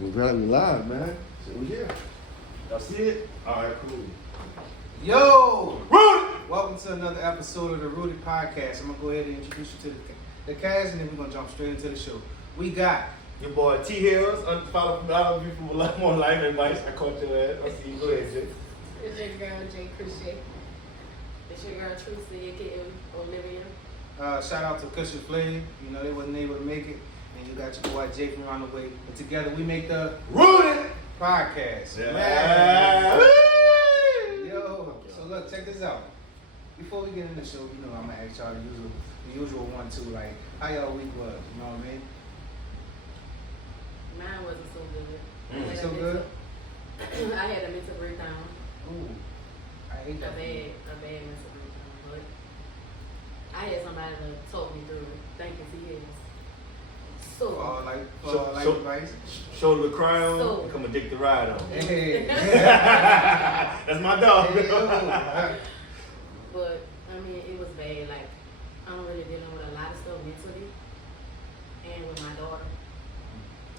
We live, man. So we here. Y'all see it? All right, cool. Yo! Rudy! Welcome to another episode of the Rudy Podcast. I'm going to go ahead and introduce you to the cast, and then we're going to jump straight into the show. We got Your boy T Hills, unfollowed from all of you for a lot more life advice. I caught your ass. I see you. Go ahead, Jay. It's your girl, Jay Crochet. It's your girl, Trucy, aka Olivia. shout out to Cushion Flame. You know, they wasn't able to make it. And you got your boy Jay from around the way. But together we make the Rudy! Podcast. Yeah. Man. Yo, so look, check this out. Before we get in the show, you know, I'm going to ask y'all the usual one, too. Like, how y'all week was? You know what I mean? Mine wasn't so good. So good? I had a mental breakdown. Ooh, I hate A that. bad mental breakdown. But I had somebody that told me through it. Thank you, T. So, like advice. Shoulder the crown So- and come and dick the ride on. Hey. That's my dog. Hey, yo. but, I mean, it was bad. Like, I'm really dealing with a lot of stuff mentally. And with my daughter.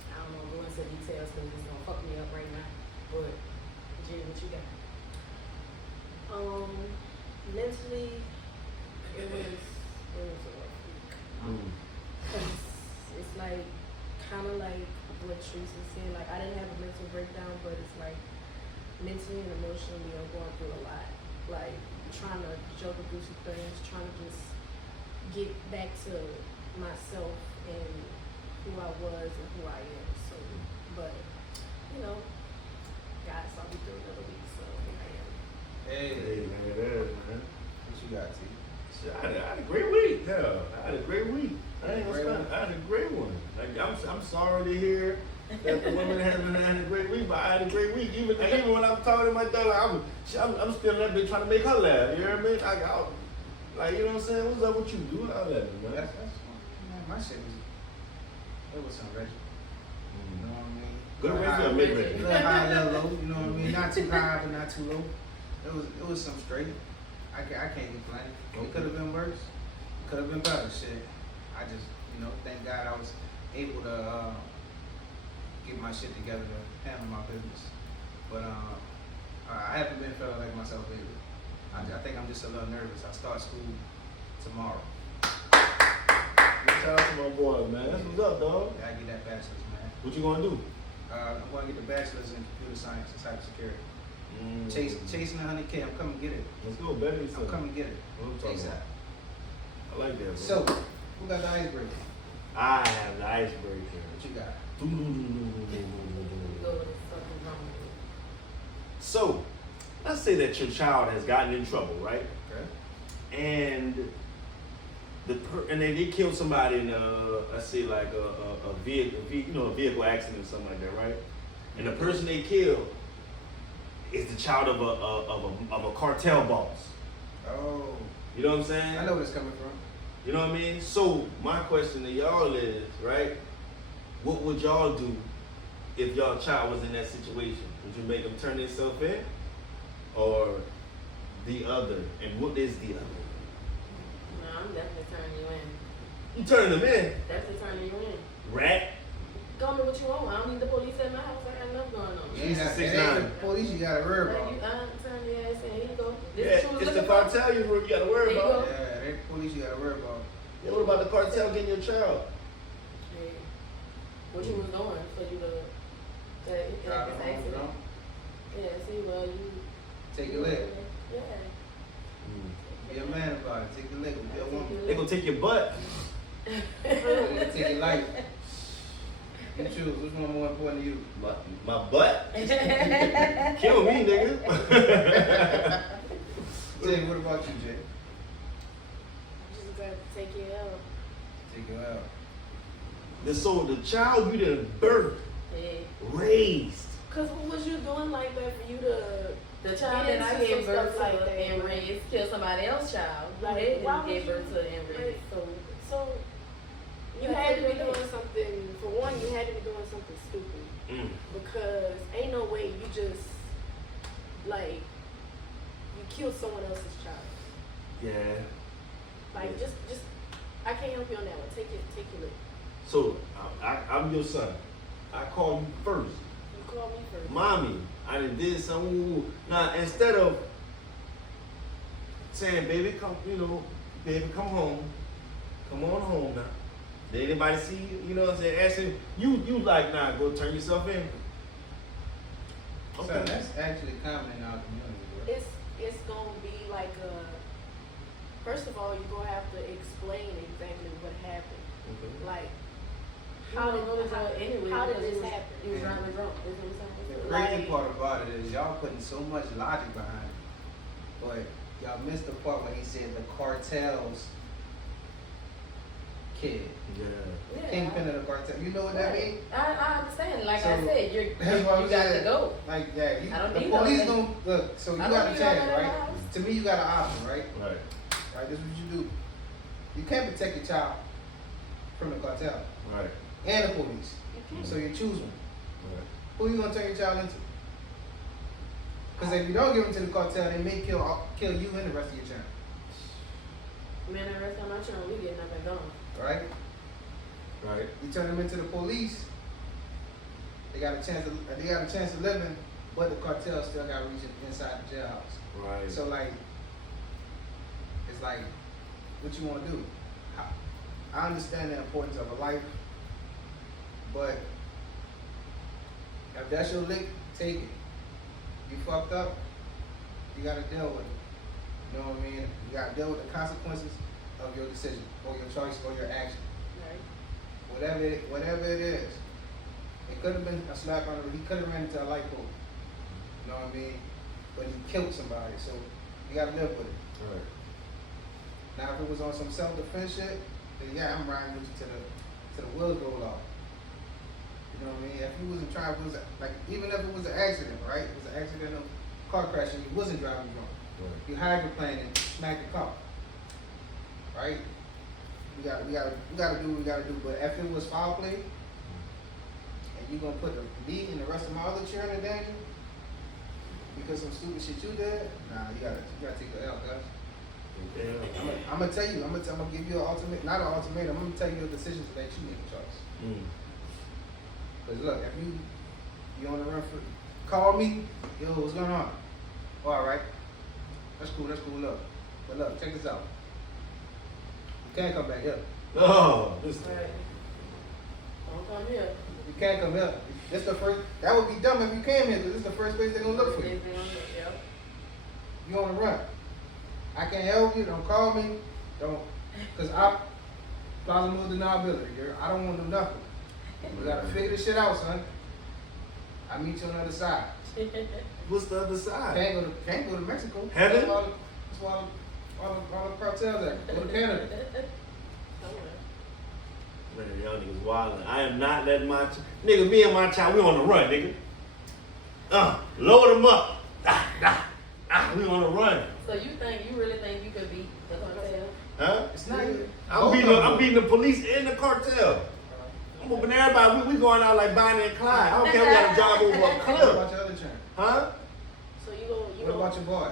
I don't want to go into details because it's going to fuck me up right now. But, Jay, what you got? Mentally, it was a rough week. It's like, kind of like what Teresa said, like I didn't have a mental breakdown, but it's like mentally and emotionally I'm going through a lot. Like trying to juggle through some things, trying to just get back to myself and who I was and who I am. So, but, you know, God saw me through another week, so here I am. Hey, man, it is, man. What you got, T? Shit, I had a great week. Hell, I had a great week. I ain't Great gonna one. stop. I had a great one. Like I'm sorry to hear that the women haven't had a great week, but I had a great week. Even when I'm talking to my daughter, I'm still in that bitch trying to make her laugh. You know what I mean? Like you know what I'm saying? What's up with you? Do it out there, man. That's man, my shit was some Reggie. You know what I mean? Good Little Reggie high, or mid Reggie? little high, little low. You know what I mean? Not too high, but not too low. It was some straight. I can't complain. It could have been worse. It could have been better. Shit. I just, you know, thank God I was able to get my shit together to handle my business. But I haven't been feeling like myself lately. I think I'm just a little nervous. I start school tomorrow. Shout out to my boy, man. That's what's up, dog. I get that bachelor's, man. What you gonna do? I'm going to get the bachelor's in computer science and cybersecurity. Chasing the 100K. I'm coming to get it. Let's go, better yourself. I'm coming to get it. What I'm talking ASAP. about. I like that, bro. So, who got the icebreaker? I have the icebreaker. What you got? We go with something wrong with it. So, let's say that your child has gotten in trouble, right? Okay. And and they killed somebody in let's say like a vehicle accident or something like that, right? And the person they killed is the child of a cartel boss. Oh, You know what I'm saying? I know where it's coming from. You know what I mean? So my question to y'all is, right? What would y'all do if y'all child was in that situation? Would you make them turn themselves in, or the other? And what is the other? No, I'm definitely turning you in. You turn them in, Definitely turning you in. rat. Call me what you want. I don't need the police at my house. I got enough going on. You ain't got 6'9". the police you gotta worry Like about. you, turn your ass in. Here you go. Yeah, This is what you was it's the looking for. cartel you gotta worry There you about. go. Yeah, that police you gotta worry about. Yeah, what about the cartel getting your child? Hey, what you was doing for you to Drive this home, you accident? know? Yeah, see, well, you. Take your leg. Yeah. Be a man about it. Take your leg. Be a woman. They gonna take your butt. Take your life. You choose. Which one more important to you? My butt? Kill me, nigga. Jay, what about you, Jay? I'm just gonna take it out. Take your out. So the child you done birthed, Hey. raised. Cause what was you doing like that for you to? The child Get that I into gave some birth stuff like to that. and raised killed somebody else's child. Like, They why didn't give would birth you- to and raised. So you had to be doing something. For one, you had to be doing something stupid because ain't no way you just like you killed someone else's child. Yeah. Like just I can't help you on that one. Take your lick. So I'm your son. I call you first. You call me first. Mommy, I done did something. Now, instead of saying, baby, come, baby, come home. Come on home now. Did anybody see you? You know what I'm saying? Asking, you like, nah, go turn yourself in. So that's actually common in our community, bro. It's gonna be like first of all, you're gonna have to explain exactly what happened. Okay. Like, How did this happen? He was driving drunk. The crazy part about it is y'all putting so much logic behind it, but y'all missed the part when he said the cartel's kid. Yeah. Kingpin of the cartel. You know what that means? I understand. Like So, I said, you that's what I'm got to saying. go. Like, yeah, I don't the need police no- don't look. So you I got don't a need chance, all that right? in my house. To me, you got an option, right? Right. Right. This is what you do. You can't protect your child from the cartel Right. and the police. you can't. So you choose one. Right. Who you gonna turn your child into? Because if you don't give them to the cartel, they may kill you and the rest of your child. Man, the rest of my children, we get nothing done. Right? Right. You turn them into the police. They got a chance of living, but the cartel still got reaching inside the jailhouse. Right. So like, it's like, what you want to do? I understand the importance of a life, but if that's your lick, take it. You fucked up, you gotta deal with it. You know what I mean? You gotta deal with the consequences of your decision, or your choice, or your action. Right. Whatever it is. It could have been a slap on the, he could have ran into a light pole. You know what I mean? But he killed somebody, so you gotta live with it. Right. Now, if it was on some self-defense shit, then yeah, I'm riding with you to the wheels roll off. You know what I mean? If he wasn't trying, even if it was an accident, right? It was an accidental car crash and he wasn't driving drunk. Right. You hydroplane and smack the car. Right? We gotta do what we gotta do. But if it was foul play, and you gonna put me and the rest of my other children in danger because some stupid shit you did, nah, you gotta take the L, guys. Yeah. I'm gonna tell you. I'm gonna give you an ultimate, not an ultimatum. I'm gonna tell you a decision so that you make a choice. Mm. Cause look, if you on the run for, call me. Yo, what's going on? All right. That's cool. Look, but look, check this out. You can't come back here. Oh, this. Right. Don't come here. You can't come here. This the first. That would be dumb if you came here, because this is the first place they're gonna look for you. Yep. You on the run. I can't help you. Don't call me. Don't. Cause I plausible deniability, girl. I don't want to do nothing. We gotta figure this shit out, son. I meet you on the other side. What's the other side? Can't go to Mexico. Heaven? That's why all the cartels there. Go to Canada. Man, y'all niggas wildin'. I am not letting my nigga, me and my child, we on the run, nigga. Load them up. We on the run. So you really think you could beat the cartel? Huh? It's not. I'm beating the police and the cartel. I'm whooping everybody. We going out like Bonnie and Clyde. I don't care if we got to drive over a What cliff. about your other children? Huh? So you What about your boy?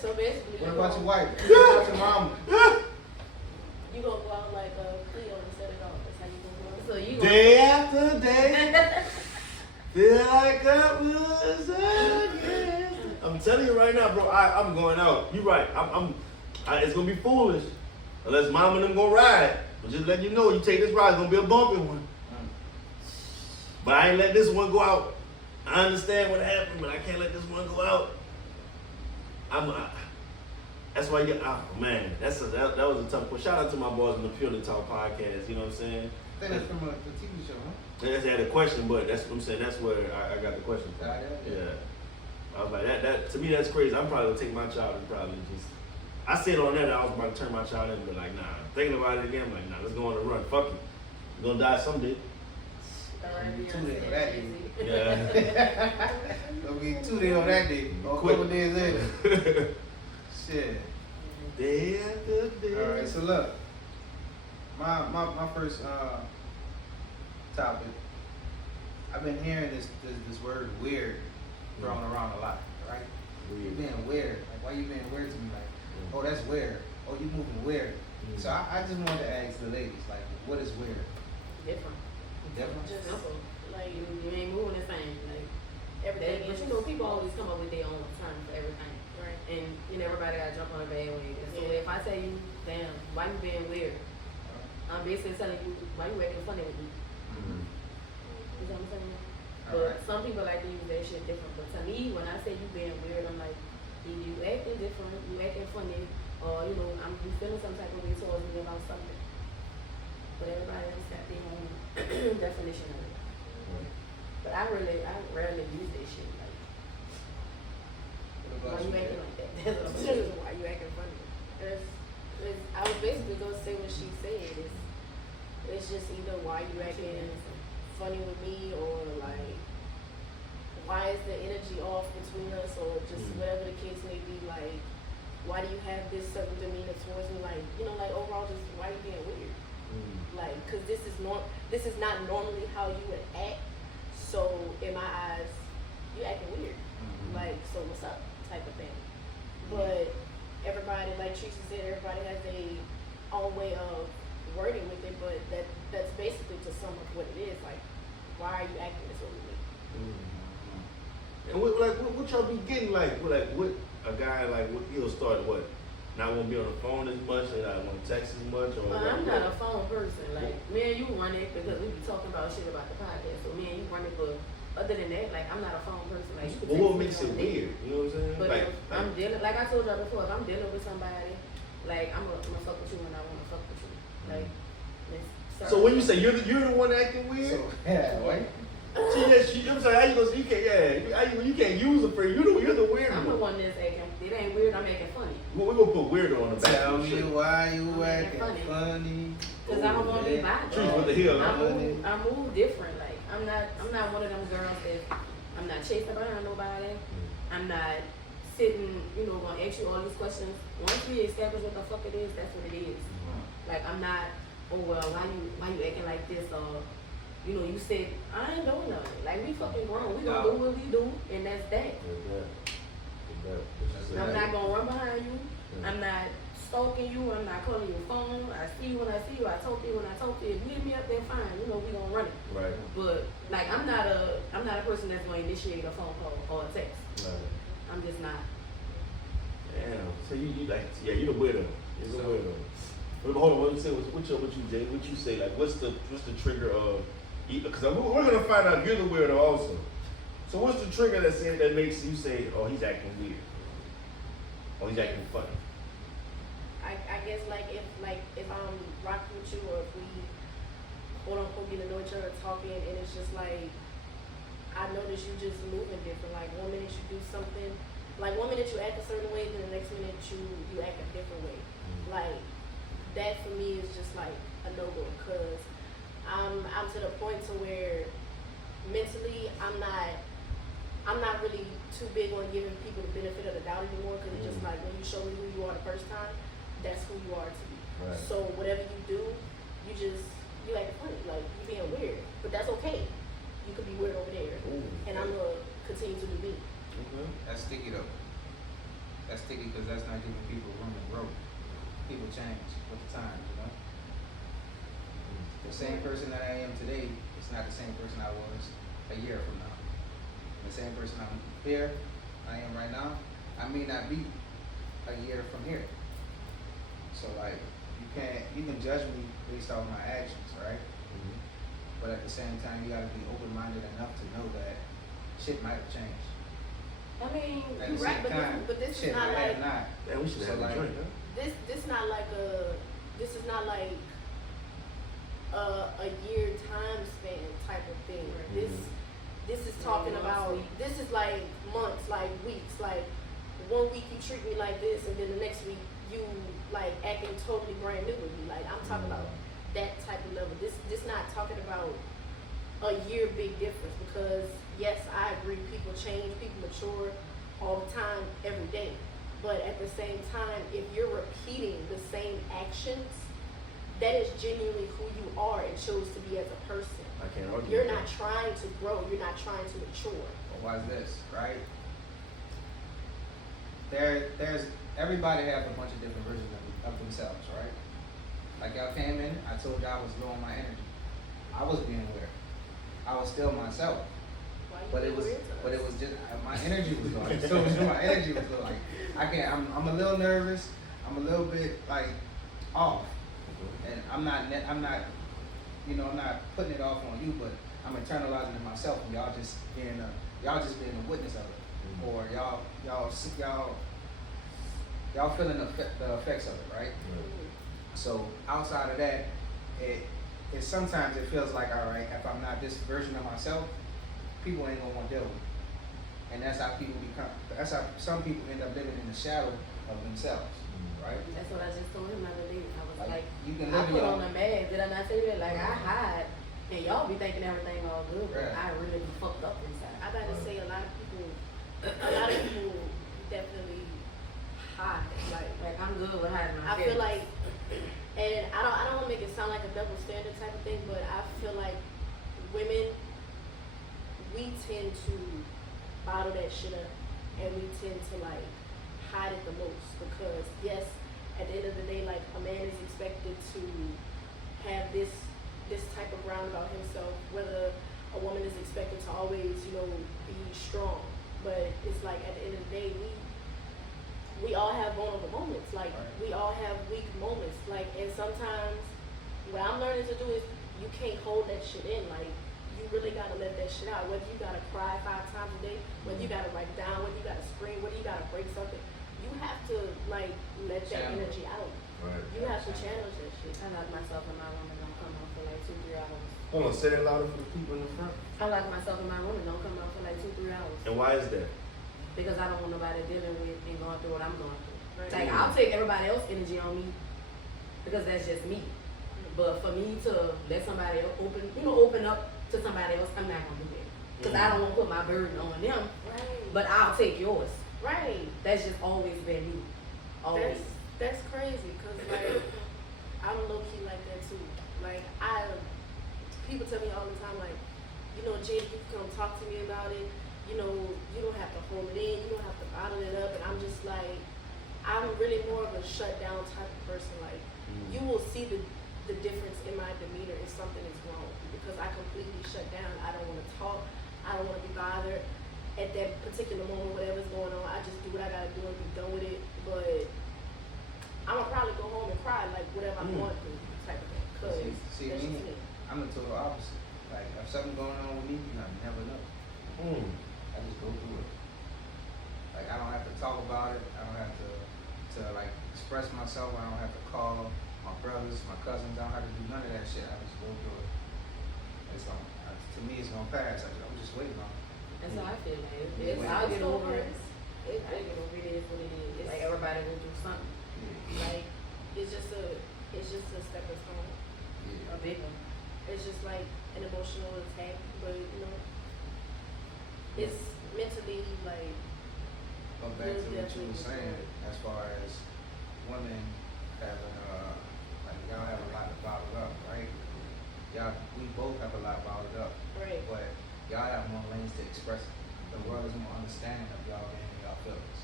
So basically, What about your wife? What about your mama? You gonna go out like Cleo and set it off. That's how you gonna go. So you Day after day, feel like I was again. I'm telling you right now, bro. I'm going out. You right. It's gonna be foolish unless mom and them gonna ride. But just letting you know, you take this ride, it's gonna be a bumpy one. But I ain't let this one go out. I understand what happened, but I can't let this one go out. That's why man, that was a tough one. Shout out to my boys on the Purely Talk podcast. You know what I'm saying? I think that's from the TV show, huh? They just had a question, but that's what I'm saying. That's where I got the question from. Yeah. I was like, that to me, that's crazy. I'm probably gonna take my child and probably just. I said on that I was about to turn my child in, but like, nah. Thinking about it again, I'm like, nah, let's go on the run. Fuck it. You're gonna die someday. Too late on that day. Yeah. It'll be 2 days on that day. Or a couple days later. Shit. Day after day. Alright, so look. My first topic. I've been hearing this word weird thrown around a lot, right? You being weird. Like, why you being weird to me? Like, oh, that's weird. Oh, you moving weird. So I just wanted to ask the ladies, like, what is weird? different. Just Simple. like You ain't moving the same. Like everything but is. you know, people always come up with their own term for everything. Right. And you know, everybody gotta jump on a bandwagon. So Yeah. if I tell you, damn, why you being weird? I'm basically telling you why you acting funny with me. Mm-hmm. You know what I'm saying? All But right. some people like to use that shit different. But to me, when I say you being weird, I'm like, you acting different, you acting funny, or you know, you feeling some type of way towards me about something. But everybody else got their own definition of it. But I rarely use that shit. Like, What why about you you, acting Jay? like that? That's what I'm saying. Why you acting funny? I was basically gonna say what she said. It's just either why you acting funny with me, or like why is the energy off between us, or just whatever the case may be. Like, why do you have this certain demeanor towards me? Like, you know, like overall, just why you being weird? Like, cause this is not normally how you would act. So in my eyes, you acting weird. Like, so what's up, type of thing. But everybody, like Teresa said, everybody has their own way of wording with it. But that's basically to sum up what it is. Like, why are you acting this way with me? And what y'all be getting like what a guy like what he'll start what not want to be on the phone as much and not want to text as much or I'm not a phone person. Like, me and you run it because we be talking about shit about the podcast. So me and you run it, but other than that, like, I'm not a phone person. Like, you can But text what me makes on it the day. weird? You know what I'm saying? But if I'm dealing, like I told y'all before, if I'm dealing with somebody, like, I'm gonna fuck with you when I wanna fuck with you. Like, so when you say you're the one acting weird, So, yeah, wait. I'm sorry, how you gonna you can't you can't use it for you're the weird I'm the one. one that's acting. It ain't weird. I'm acting funny. We're gonna put weirdo on the back. Tell of the me shit. why you I'm acting acting funny. Cause I don't want to be bothered. Truth with the heel, I huh? move different. Like, I'm not one of them girls that I'm not chasing behind nobody. I'm not sitting, you know, gonna ask you all these questions. Once we establish what the fuck it is, that's what it is. Like, I'm not, oh well, why you acting like this, or you know, you said I ain't doing nothing. Like, we fucking grown. We gonna do what we do, and that's that. I'm not gonna run behind you. I'm not stalking you. I'm not calling your phone. I see you when I see you. I talk to you when I talk to you. If you hit me up, then fine. You know, we gonna run it. Right. But like, I'm not a person that's gonna initiate a phone call or a text. Right. I'm just not. Damn. So you like you're the weirdo. You're the weirdo. But hold on, what you Jay? What you say? Like, what's the trigger of? Because we're gonna find out you're the weirdo also. So what's the trigger that makes you say, oh, he's acting weird, or he's acting funny? I guess if I'm rocking with you, or if we quote unquote get to know each other, talking, and it's just like I notice you just moving different. Like, one minute you do something, like one minute you act a certain way, then the next minute you act a different way. Like, that for me is just like a no-go, because I'm to the point to where mentally I'm not really too big on giving people the benefit of the doubt anymore, because it's just like when you show me who you are the first time, that's who you are to me. Right. So whatever you do, you act funny, like you being weird, but that's okay. You could be weird over there, and I'm gonna continue to do me. That's sticky though. That's sticky because that's not giving people room to grow. People change with the time, you know. The same person that I am today is not the same person I was a year from now. The same person I'm here, I am right now, I may not be a year from here. So like, you can judge me based off my actions, right? But at the same time, you gotta be open-minded enough to know that shit might have changed. I mean, At you're the right, same time, but this shit is not might like have not. Yeah, we should So have like, a joint, huh? this is not like a year time span type of thing. This is talking about, this is like months, like weeks. Like, 1 week you treat me like this, and then the next week you like acting totally brand new with me. Like, I'm talking about that type of level. This not talking about a year big difference, because yes, I agree, people change, people mature all the time, every day. But at the same time, if you're repeating the same actions, that is genuinely who you are and chose to be as a person. I can't argue. You're with not that. trying to grow, you're not trying to mature. Well, why is this, right? There's everybody has a bunch of different versions of themselves, right? Like, y'all came in, I told y'all I was low on my energy. I was being weird. I was still myself. Why you But it being was, weird to but us? it was just my energy was low. So my energy was low. Like I can't. I'm a little nervous. I'm a little bit like off, and I'm not. You know, I'm not putting it off on you, but I'm internalizing it myself. And y'all just being a witness of it, or y'all feeling the effects of it, right? So outside of that, it sometimes it feels like, all right, if I'm not this version of myself, people ain't gonna want to deal with me. And that's how people become. That's how some people end up living in the shadow of themselves, right? That's what I just told him the other day. I was like, you can I live in put your on a mask. Did I not say that? Like, I hide. And y'all be thinking everything all good, but Right. I really be fucked up inside. I gotta say, a lot of people definitely hide. Like I'm good with hiding my I feel feelings. like, and I don't want to make it sound like a double standard type of thing, but I feel like women, we tend to bottle that shit up, and we tend to like hide it the most because yes, at the end of the day, like a man is expected to have this type of ground about himself, whether a woman is expected to always, you know, be strong. But it's like at the end of the day, we all have vulnerable moments. Like we all have weak moments. Like, and sometimes what I'm learning to do is you can't hold that shit in. Like you really gotta let that shit out. Whether you gotta cry 5 times a day, whether you gotta write down, whether you gotta scream, whether you gotta break something, you have to like let that energy out. Right. You have to challenge that shit. I lock myself in my room and don't come out for like 2-3 hours. Hold on, say that louder for the people in the front. I lock myself in my room and don't come out for like 2-3 hours. And why is that? Because I don't want nobody dealing with and going through what I'm going through. Right. Like I'll take everybody else's energy on me because that's just me. But for me to let somebody else open up to somebody else, I'm not gonna do that. Because I don't want to put my burden on them. Right. But I'll take yours. Right. That's just always been me. Always. That's crazy because like I'm low key like that too. Like people tell me all the time like, you know, Jay, you can come talk to me about it. You know, you don't have to hold it in. You don't have to bottle it up. And I'm just like, I'm really more of a shut down type of person. Like you will see the difference in my demeanor if something is wrong because I completely shut down. I don't want to talk. I don't want to be bothered at that particular moment. Whatever's going on, I just do what I gotta do and be done with it. But I'm gonna probably go home and cry like whatever I'm going through type of thing. Cause See that's me, just me. I'm the total opposite. Like if something's going on with me, I never know. I just go through it. Like I don't have to talk about it. I don't have to like express myself. I don't have to call my brothers, my cousins. I don't have to do none of that shit. I just go through it. To me, it's gonna pass. I'm just waiting on it. That's how I feel. Like, Yeah. I'll get over it. It's I'll get over it. It is what it is. It's like everybody go through something. like it's just a stepping stone. A big one. It's just like an emotional attack, but you know, it's mentally like. But back to what you were saying, as far as women having, like y'all have a lot bottled up, right? We both have a lot bottled up, Right. but y'all have more lanes to express it. The world is more understanding of y'all and y'all feelings.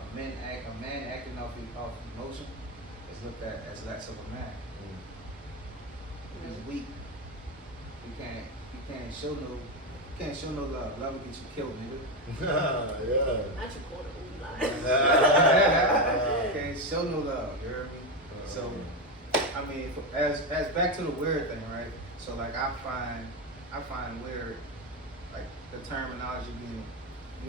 A man acting off emotion is looked at as less of a man. He's weak. You can't show no love. Love will get you killed, nigga. Yeah. Not your quarter Can't show no love, you heard me? So, I mean, as back to the weird thing, right? So like I find weird, like the terminology being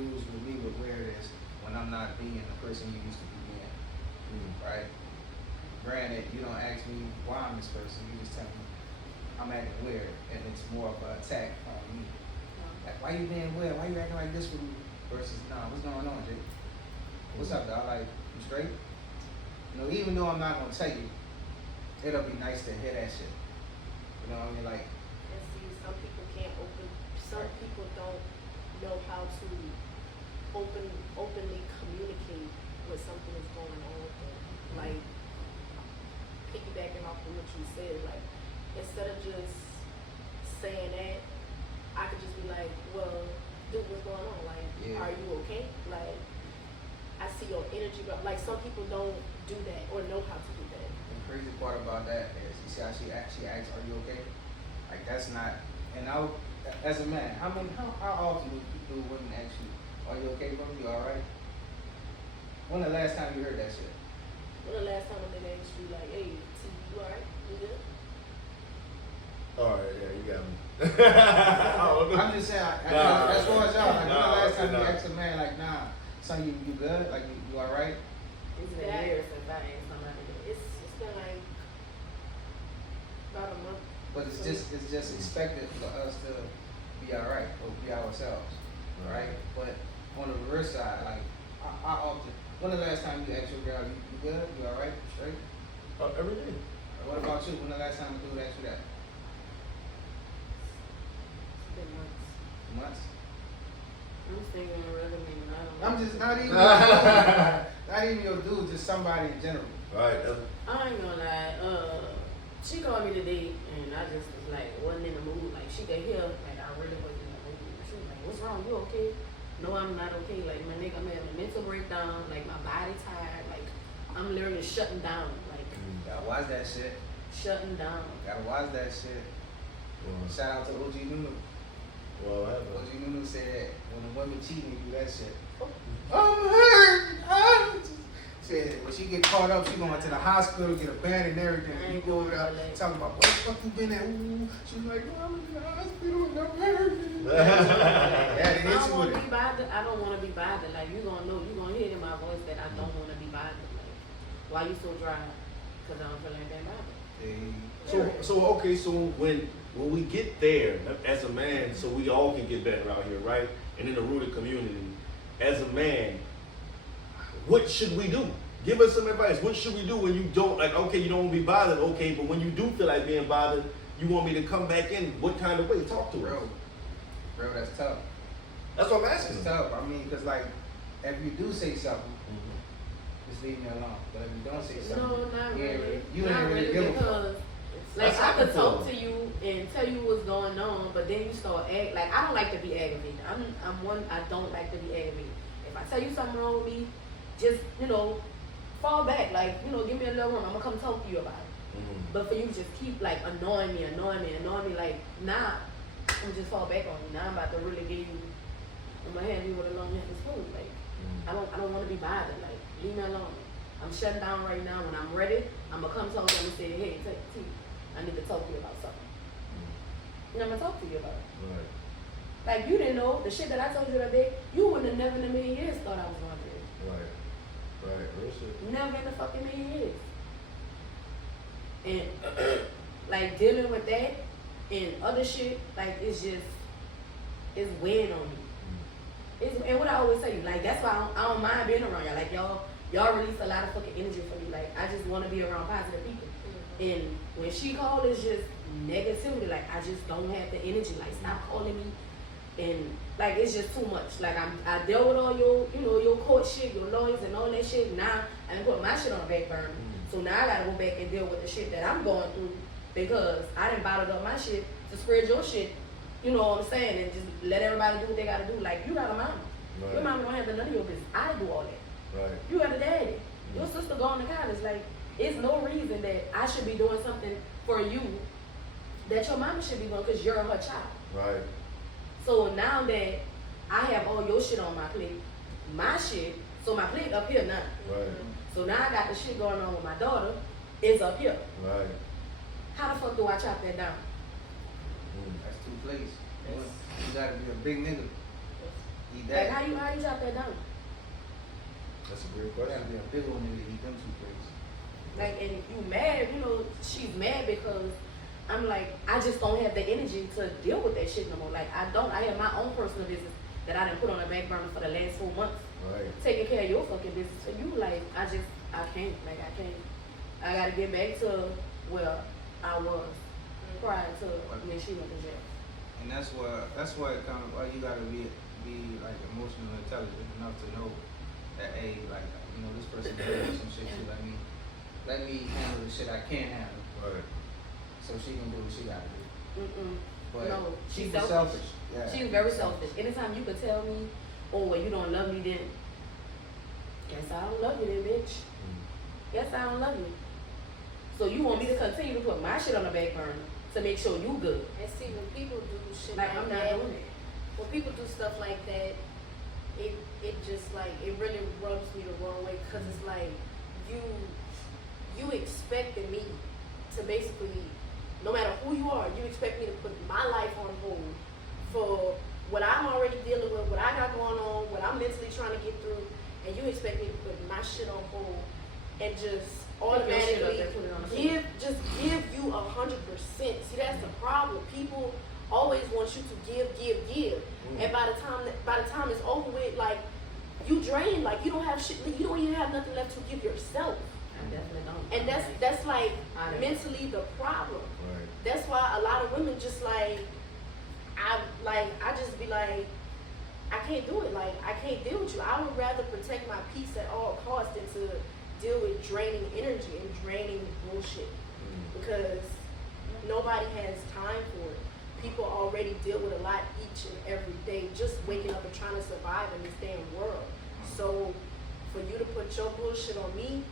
used with me with weird is when I'm not being the person you used to be being, right? Granted, you don't ask me why I'm this person, you just tell me I'm acting weird, and it's more of an attack on me. Like, why you being weird? Why you acting like this with me? Versus, nah, what's going on, Jake? What's up, dog? Like, you straight? You know, even though I'm not gonna tell you, it'll be nice to hear that shit. You know what I mean? Like, And see, some people don't know how to openly communicate when something is going on with them. Like, piggybacking off of what you said, like, instead of just saying that, I could just be like, well, dude, what's going on? Like, Are you okay? Like, I see your energy, but like some people don't do that or know how to do that. the crazy part about that is, you see how she asks, are you okay? Like, that's not And as a man, how often do women ask you, "Are you okay, bro? You all right?" When the last time you heard that shit? When the last time a nigga asked you like, hey, T, you alright? You good? Alright, yeah, you got me. I'm just saying, as far as y'all, like, when the last time you asked a man, like, nah, son, you good? Like, you all right? It's been years since I asked somebody that. It's been like about a month. But it's just expected for us to be all right or be ourselves, right? But on the reverse side, like, I often, when the last time you asked your girl, you good? You all right? Straight? Every day. What about you? When the last time a dude asked you that? It's been months. Months? I'm thinking of resume, but I don't know. I'm just not even your dude. Not even your dude, just somebody in general. Right. I ain't gonna lie. She called me today, and I just was like, wasn't in the mood. Like she could hear, like I really wasn't in the mood. She was like, "What's wrong? You okay?" No, I'm not okay. Like my nigga, I'm having a mental breakdown. Like my body tired. Like I'm literally shutting down. Like Gotta watch that shit. shutting down. Gotta watch that shit. Shout out to OG Nunu. Well, what happened? OG Nunu said when a woman cheating, you do that shit. I'm hurt. Said when she get caught up, she going to the hospital, get a band and everything. You go over there talking about what the fuck you been at? Ooh. She's like, no, I'm in the hospital and I'm hurting. I don't want to be bothered. I don't want to be bothered. Like you gonna know, you gonna hear in my voice that I don't want to be bothered. Like why you so dry? Because I don't feel like that bothered. So okay, so when we get there as a man, so we all can get better out here, right? And in the rooted community, as a man, what should we do? Give us some advice. What should we do when you don't, like, okay, you don't want to be bothered, okay, but when you do feel like being bothered, you want me to come back in, what kind of way? Talk to us. Bro, that's tough. That's what I'm asking. It's tough. I mean, because, like, if you do say something, just leave me alone. But if you don't say something, No, not really. You not ain't really really give a because, fuck. like, I could talk to you and tell you what's going on, but then you start like I don't like to be aggravated. I don't like to be aggravated. If I tell you something wrong with me, just fall back. Like give me a little room. I'm gonna come talk to you about it. But for you to just keep like annoying me, like nah, I'm just fall back on you. Now I'm about to really give you. I'm gonna hand you with a long handed spoon. Like I don't want to be bothered. Like leave me alone. I'm shutting down right now. When I'm ready, I'm gonna come talk to you and say, hey, T, I need to talk to you about something. And I'm gonna talk to you about it. Right. Like you didn't know the shit that I told you that day. You wouldn't have never in a million years thought I was going through it. Right. Right. Real shit. Never in a fucking million years. And like dealing with that and other shit, like it's weighing on me. And what I always tell you, like that's why I don't mind being around y'all. Like y'all release a lot of fucking energy for me. Like I just want to be around positive people. And when she called, it's just negativity. Like I just don't have the energy. Like stop calling me. And like it's just too much. Like I dealt with all your court shit, your lawyers and all that shit. Now I done put my shit on the back burner. So now I gotta go back and deal with the shit that I'm going through because I done bottled up my shit to spread your shit. You know what I'm saying? And just let everybody do what they gotta do. Like you got a mama. Right. Your mama don't have none of your business. I do all that. Right. You got a daddy. Your sister going to college. Like it's no reason that I should be doing something for you that your mama should be doing because you're her child. Right. So now that I have all your shit on my plate, my shit, so my plate up here now. Right. So now I got the shit going on with my daughter, it's up here. Right. How the fuck do I chop that down? That's two plates. You gotta be a big nigga. Eat Like that. how you chop that down? That's a great You question. gotta be a big old nigga to eat them two plates. Like and you mad, she's mad because I'm like, I just don't have the energy to deal with that shit no more. Like I have my own personal business that I done put on the back burner for the last 4 months. Right. Taking care of your fucking business for you, like I can't. I gotta get back to where I was prior to when she went to jail. And that's why it comes. Well, you gotta be like emotionally intelligent enough to know that like this person doing some shit too. Let me handle the shit I can't handle. Right. So she can do what she gotta do. But No, she's people selfish. Yeah. She's very selfish. Anytime you could tell me, oh, well, you don't love me, then guess I don't love you, then, bitch. Guess I don't love you. So you want me to continue to put my shit on the back burner to make sure you good. And see, when people do shit Like, like I'm that, not doing it. when people do stuff like that, it just like it really rubs me the wrong way because it's like you expected me to basically, no matter who you are, you expect me to put my life on hold for what I'm already dealing with, what I got going on, what I'm mentally trying to get through, and you expect me to put my shit on hold and just automatically give you 100%. See, that's the problem. People always want you to give, and by the time it's over with, like you drain, like you don't have shit, you don't even have nothing left to give yourself. I definitely don't. And that's like mentally the problem. Right. That's why a lot of women just like I just be like, I can't do it. Like I can't deal with you. I would rather protect my peace at all costs than to deal with draining energy and draining bullshit because nobody has time for it. People already deal with a lot each and every day, just waking up and trying to survive in this damn world. So for you to put your bullshit on me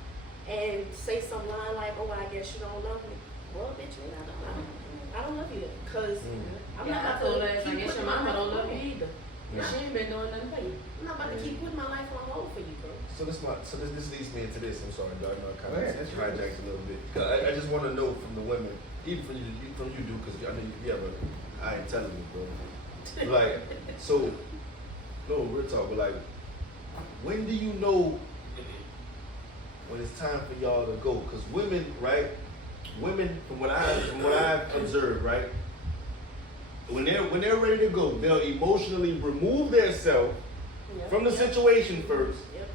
and say some line like, "Oh, I guess you don't love me." Well, bitch, I don't love you then, cause I'm not about to I keep guess putting your my mama life don't on love you hold. either. Yeah. She ain't been doing nothing for you. I'm not about to keep putting my life on hold for you, bro. So this leads me into this. I'm sorry, dog. I Go ahead, kind that's of right. hijacked a little bit. 'Cause I just want to know from the women, even from you do, because I know you have an eye intelligence, bro. Like, so, no, real talk, but like, when do you know when it's time for y'all to go? Because women, right? Women, from what I've observed, right? When they're ready to go, they'll emotionally remove themselves from the situation first. Yep.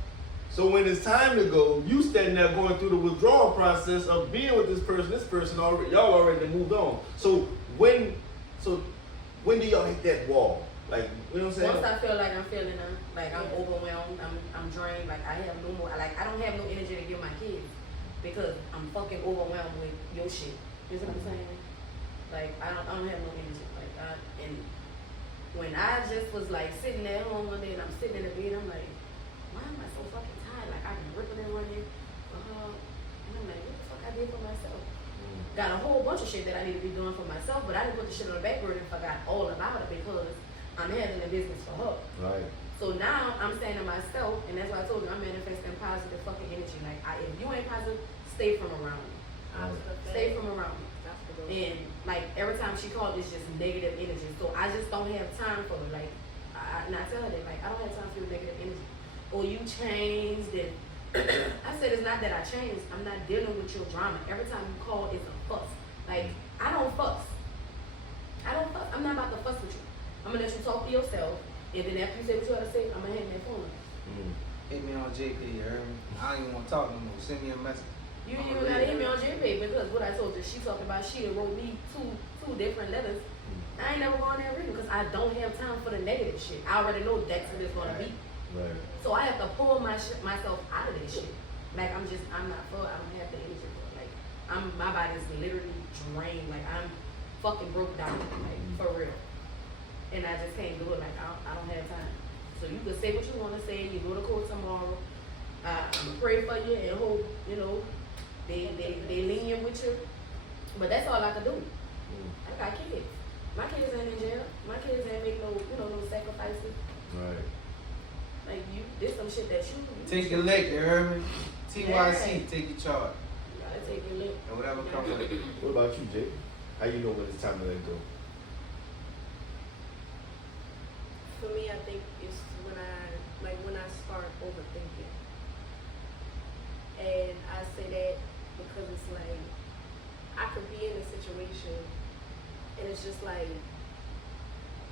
So when it's time to go, you standing there going through the withdrawal process of being with this person already, y'all already moved on. So when do y'all hit that wall? Like, you know what I'm saying? Once I feel like I'm feeling like I'm overwhelmed, I'm drained, like I have no more, like I don't have no energy to give my kids because I'm fucking overwhelmed with your shit. You know what I'm saying? Like I don't have no energy. Like and when I just was like sitting at home one day and I'm sitting in the bed, I'm like, why am I so fucking tired? Like I've been ripping and running, and I'm like, what the fuck I did for myself? Got a whole bunch of shit that I need to be doing for myself, but I didn't put the shit on the back burner and forgot all about it because I'm handling business for her. Right. So now I'm saying to myself, and that's why I told you I'm manifesting positive fucking energy. Like if you ain't positive, stay from around me. Stay from around me. And like every time she called, it's just negative energy. So I just don't have time for it. Like and I tell her that like I don't have time for your negative energy. Or you changed and I said it's not that I changed. I'm not dealing with your drama. Every time you call, it's a fuss. Like I don't fuss. I'm not about to fuss with you. I'm gonna let you talk to yourself, and then after you say what you gotta say, I'm gonna hand that phone. Hit me on JP, you heard me? I don't even want to talk no more. Send me a message. You even gotta hit me on JP because what I told you, she talked about she wrote me two different letters. I ain't never going there reading because I don't have time for the negative shit. I already know that's what it's gonna be. Right. So I have to pull myself out of this shit. Like I'm not full. I don't have the energy for it. Like my body's literally drained. Like I'm fucking broke down. Like for real. And I just can't do it. Like I don't have time. So you can say what you want to say. You go to court tomorrow. I'm gonna pray for you and hope they lenient with you. But that's all I can do. I got kids. My kids ain't in jail. My kids ain't make no sacrifices. Right. Like there's some shit that you Take your lick, you heard me? TYC, Yeah. take your charge. You gotta take your lick. And whatever comes with it. What about you, Jake? How you know when it's time to let go? For me, I think it's when I start overthinking. And I say that because it's like I could be in a situation and it's just like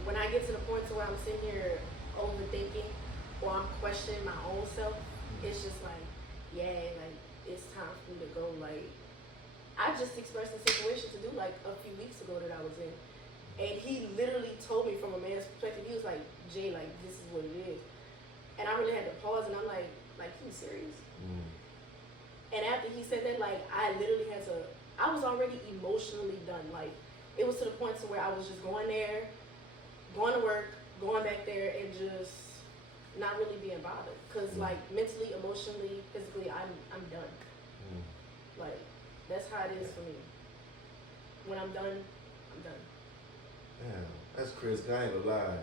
when I get to the point to where I'm sitting here overthinking or I'm questioning my own self, it's just like, yeah, like it's time for me to go. Like I just expressed a situation to do like a few weeks ago that I was in. And he literally told me from a man's perspective, he was like, Jay, like, this is what it is. And I really had to pause, and I'm like, you serious? And after he said that, like, I literally had to, I was already emotionally done. Like, it was to the point to where I was just going there, going to work, going back there, and just not really being bothered. Because, like, mentally, emotionally, physically, I'm done. Like, that's how it is for me. When I'm done, Chris, 'cause I ain't gonna lie.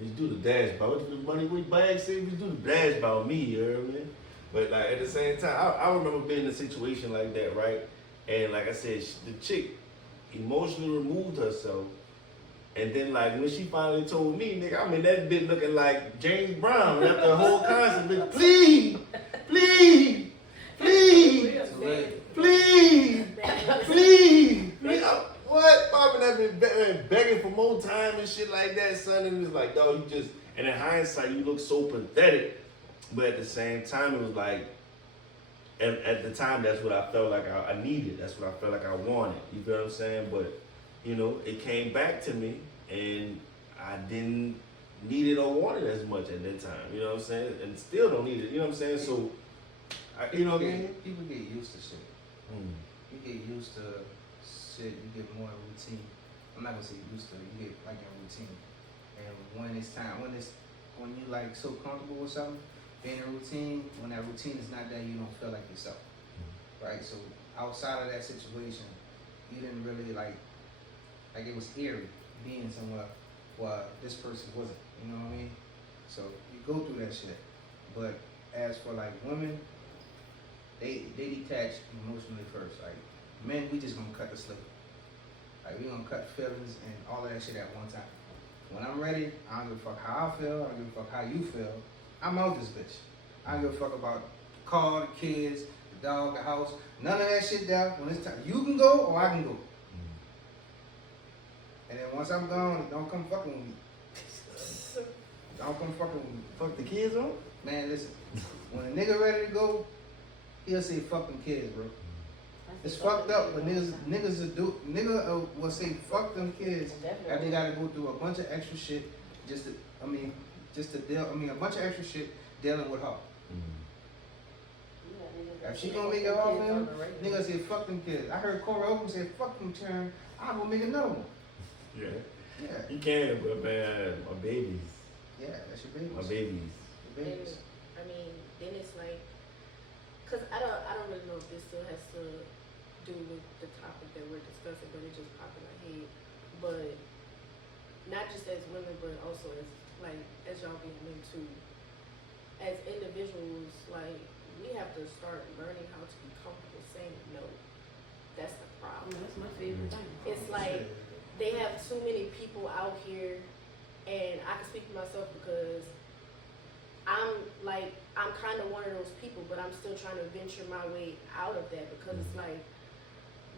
You do the dash ball. What the money we bag say? We do the dash ball me, you know what I mean? But like at the same time, I remember being in a situation like that, right? And like I said, the chick emotionally removed herself. And then like when she finally told me, nigga, I'm in that bitch looking like James Brown after the whole concert, bitch, please, please, please, please, please. What? Popping that bitch begging for more time and shit like that, son. And it's like, dog, you just, and in hindsight, you look so pathetic. But at the same time, it was like, at the time, that's what I felt like I needed. That's what I felt like I wanted. You feel what I'm saying? But, you know, it came back to me, and I didn't need it or want it as much at that time. You know what I'm saying? And still don't need it. You know what I'm saying? So, you know what I mean? People get used to shit. You get used to shit, you get more routine. I'm not gonna say used to, you get like a routine. And when it's time, when you like so comfortable with something, being in a routine, when that routine is not there, you don't feel like yourself. Right? So outside of that situation, you didn't really like it was eerie being somewhere where this person wasn't. You know what I mean? So you go through that shit. But as for like women, they detach emotionally first. Like men, we just gonna cut the slip. Like we gonna cut feelings and all of that shit at one time. When I'm ready, I don't give a fuck how I feel, I don't give a fuck how you feel. I'm out this bitch. I don't give a fuck about the car, the kids, the dog, the house. None of that shit there. When it's time, you can go or I can go. And then once I'm gone, don't come fucking with me. Don't come fucking with me. Fuck the kids on? Man, listen. When a nigga ready to go, he'll say fuck them kids, bro. It's fucked up, but nigga will say fuck them kids after they gotta go through a bunch of extra shit just to deal. A bunch of extra shit dealing with her. If she gonna make it off him, nigga say fuck them kids. I heard Corey Oakland say fuck them children. I'm gonna make another one. Yeah. Yeah. You can, but man, my babies. Yeah, that's your babies. My babies. Your babies. I mean, then it's like, cause I don't really know if this still has to do with the topic that we're discussing, but it just popped in my head. But not just as women, but also as like as y'all being men too. As individuals, like we have to start learning how to be comfortable saying no. That's the problem. That's my favorite thing. It's like they have too many people out here, and I can speak for myself because I'm kind of one of those people, but I'm still trying to venture my way out of that because it's like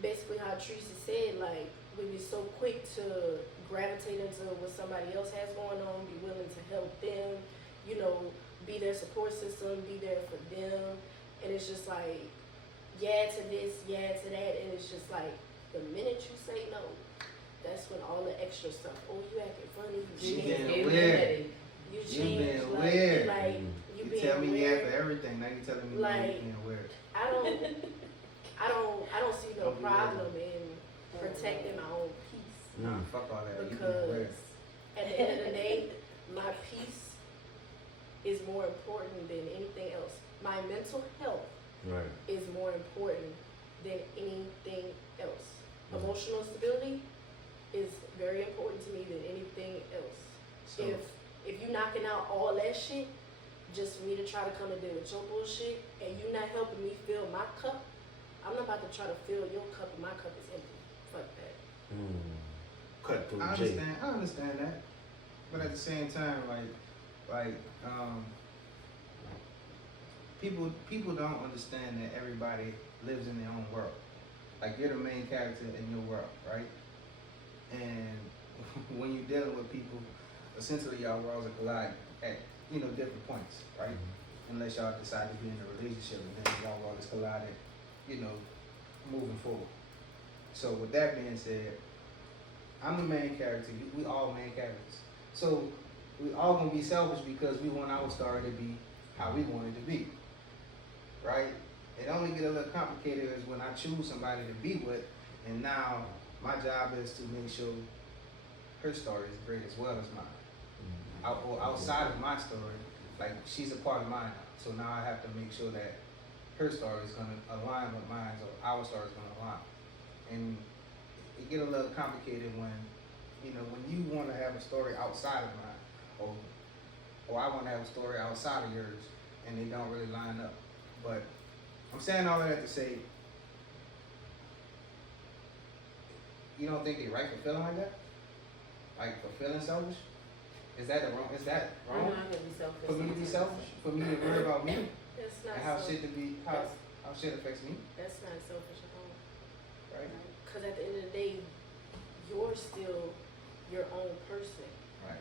basically how Teresa said, like we be so quick to gravitate into what somebody else has going on, be willing to help them, you know, be their support system, be there for them, and it's just like yeah to this, yeah to that, and it's just like the minute you say no, that's when all the extra stuff. Oh, you acting funny. She You being weird. You You change. being like, weird. Like you You being tell me weird. yeah for everything. Now you telling me Like, you being weird. I don't see no Don't be problem in protecting my own peace Nah, fuck all that. You being because weird. at the end of the day, my peace is more important than anything else. My mental health Right. is more important than anything else. Emotional stability is very important to me than anything else. So If you knocking out all that shit, just for me to try to come and deal with your bullshit, and you not helping me fill my cup, I'm not about to try to fill your cup and my cup is empty. Fuck that. Cut through I J. understand that, but at the same time, people don't understand that everybody lives in their own world. Like you're the main character in your world, right? And when you're dealing with people, essentially y'all worlds are colliding at different points, right? Unless y'all decide to be in a relationship and then y'all world is colliding, moving forward. So with that being said, I'm the main character. We all main characters. So we all gonna be selfish because we want our story to be how we want it to be, right? It only get a little complicated is when I choose somebody to be with, and now my job is to make sure her story is great as well as mine. Outside of my story, like she's a part of mine now. So now I have to make sure that her story is gonna align with mine, so our story is gonna align. And it get a little complicated when you know, when you want to have a story outside of mine, or I want to have a story outside of yours, and they don't really line up. But I'm saying all of that to say, you don't think they right for feeling like that? Like for feeling selfish? Is that wrong? I'm not gonna be selfish. For me to be selfish? For me to worry about me? That's not And how selfish. shit to be, how shit affects me, That's not selfish at all. right? Because at the end of the day, you're still your own person. Right.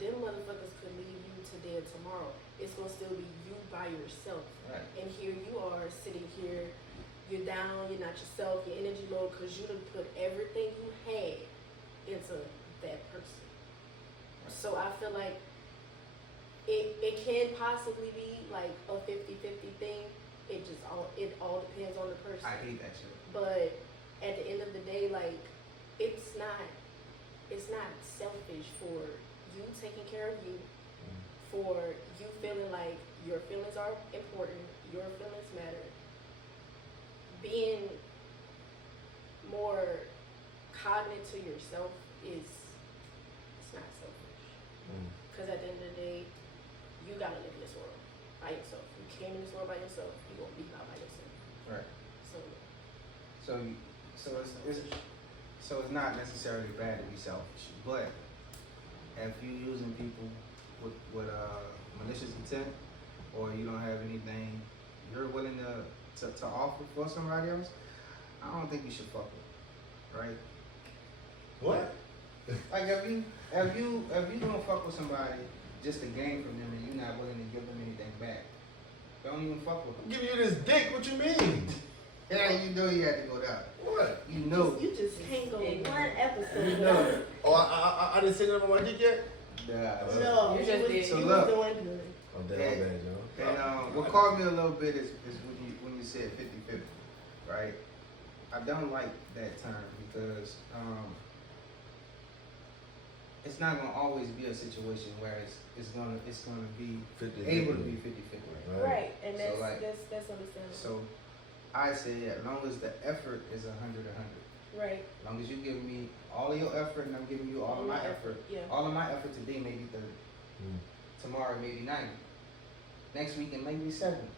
Them motherfuckers could leave you today or tomorrow. It's gonna still be you by yourself. Right. And here you are sitting here, you're down, you're not yourself, your energy low, because you done put everything you had into that person. So I feel like it can possibly be like a 50-50 thing. It all depends on the person. I hate that shit. But at the end of the day, like it's not selfish for you taking care of you, for you feeling like your feelings are important, your feelings matter. Being more cognizant to yourself it's not selfish. Because at the end of the day, you gotta live in this world by yourself. You came in this world by yourself. You gonna be out by yourself. Right. So So it's not necessarily bad to be selfish, but if you using people with malicious intent, or you don't have anything you're willing to offer for somebody else, I don't think you should fuck with, right? What? Like if you don't fuck with somebody just to gain from them and you're not willing to give them anything back, don't even fuck with them. Give you this dick, what you mean? Yeah, you know you had to go down. What? You know. you just can't go one episode. You know. Oh, I didn't say nothing about my dick yet? Nah. No, You just did. So you look. was doing good. Oh, damn, And- bad, Joe. And what caught me a little bit is when you said 50-50, right? I don't like that term because it's not gonna always be a situation where it's gonna be 50, able to be 50-50. Right, and So, like- that's understandable. So I say as long as the effort is 100-100, right. as long as you give me all of your effort and I'm giving you all of my effort, Yeah. all of my effort today may be 30, tomorrow maybe 90, next week it may be 70.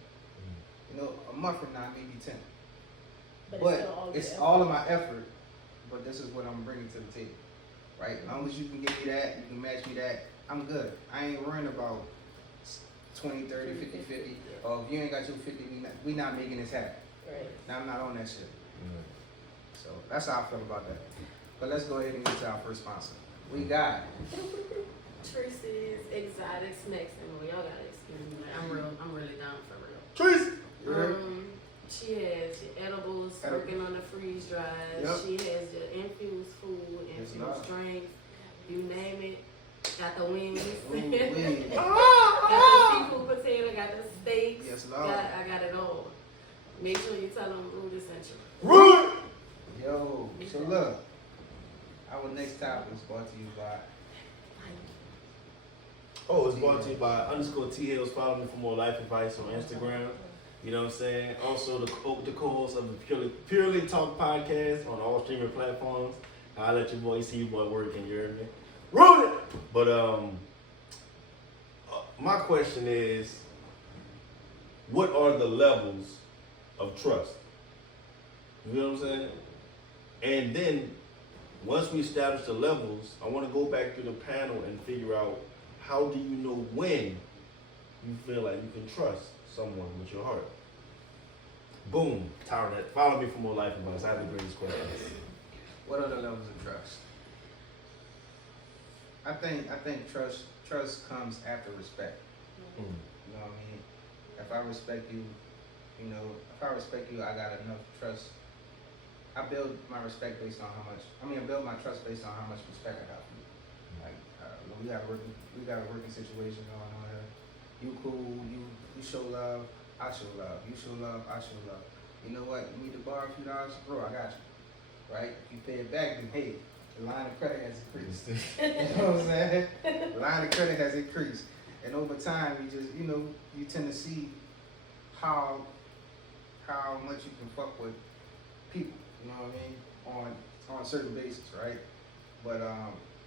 You know, a month from now maybe 10. But it's all of my effort, but this is what I'm bringing to the table, right? As long as you can give me that, you can match me that, I'm good. I ain't worrying about 20, 30, 50, 50. Or if you ain't got your 50, we not making this happen. Right. Now I'm not on that shit. So that's how I feel about that. But let's go ahead and get to our first sponsor. We got Tracy's Exotic Snacks, and y'all gotta excuse me. I'm really down for real. Tracy! She has the edibles, working on the freeze dries. Yep. She has the infused food, Yes, infused Lord. drinks, you name it. Got the wings. Ooh, wings. Got the seafood potato, got the steaks. Yes, Lord. I got it all. Make sure you tell them Rude Essential. Rude! Yo, so look, our next topic is brought to you by Oh, it's brought to you by _T Hills. Follow me for more life advice on Instagram. You know what I'm saying? Also, the co-host of the Purely Talk podcast on all streaming platforms. I'll let your boy see your boy working, you heard me? Rude it! But, my question is, what are the levels of trust? You know what I'm saying? And then, once we establish the levels, I want to go back through the panel and figure out, how do you know when you feel like you can trust someone with your heart? Boom, Tyrant. Follow me for more life advice. I have the greatest questions. what are the levels of trust? I think trust comes after respect. You know what I mean? If I respect you, I got enough trust. I build my respect based on I build my trust based on how much respect I got for you. Like, we got a working situation going on here. You cool, you show love, I show love. You show love, I show love. You know what? You need to borrow a few dollars, bro, I got you. Right? If you pay it back, then hey, the line of credit has increased. You know what I'm saying? The line of credit has increased. And over time, you tend to see how much you can fuck with people, you know what I mean? On a certain basis, right? But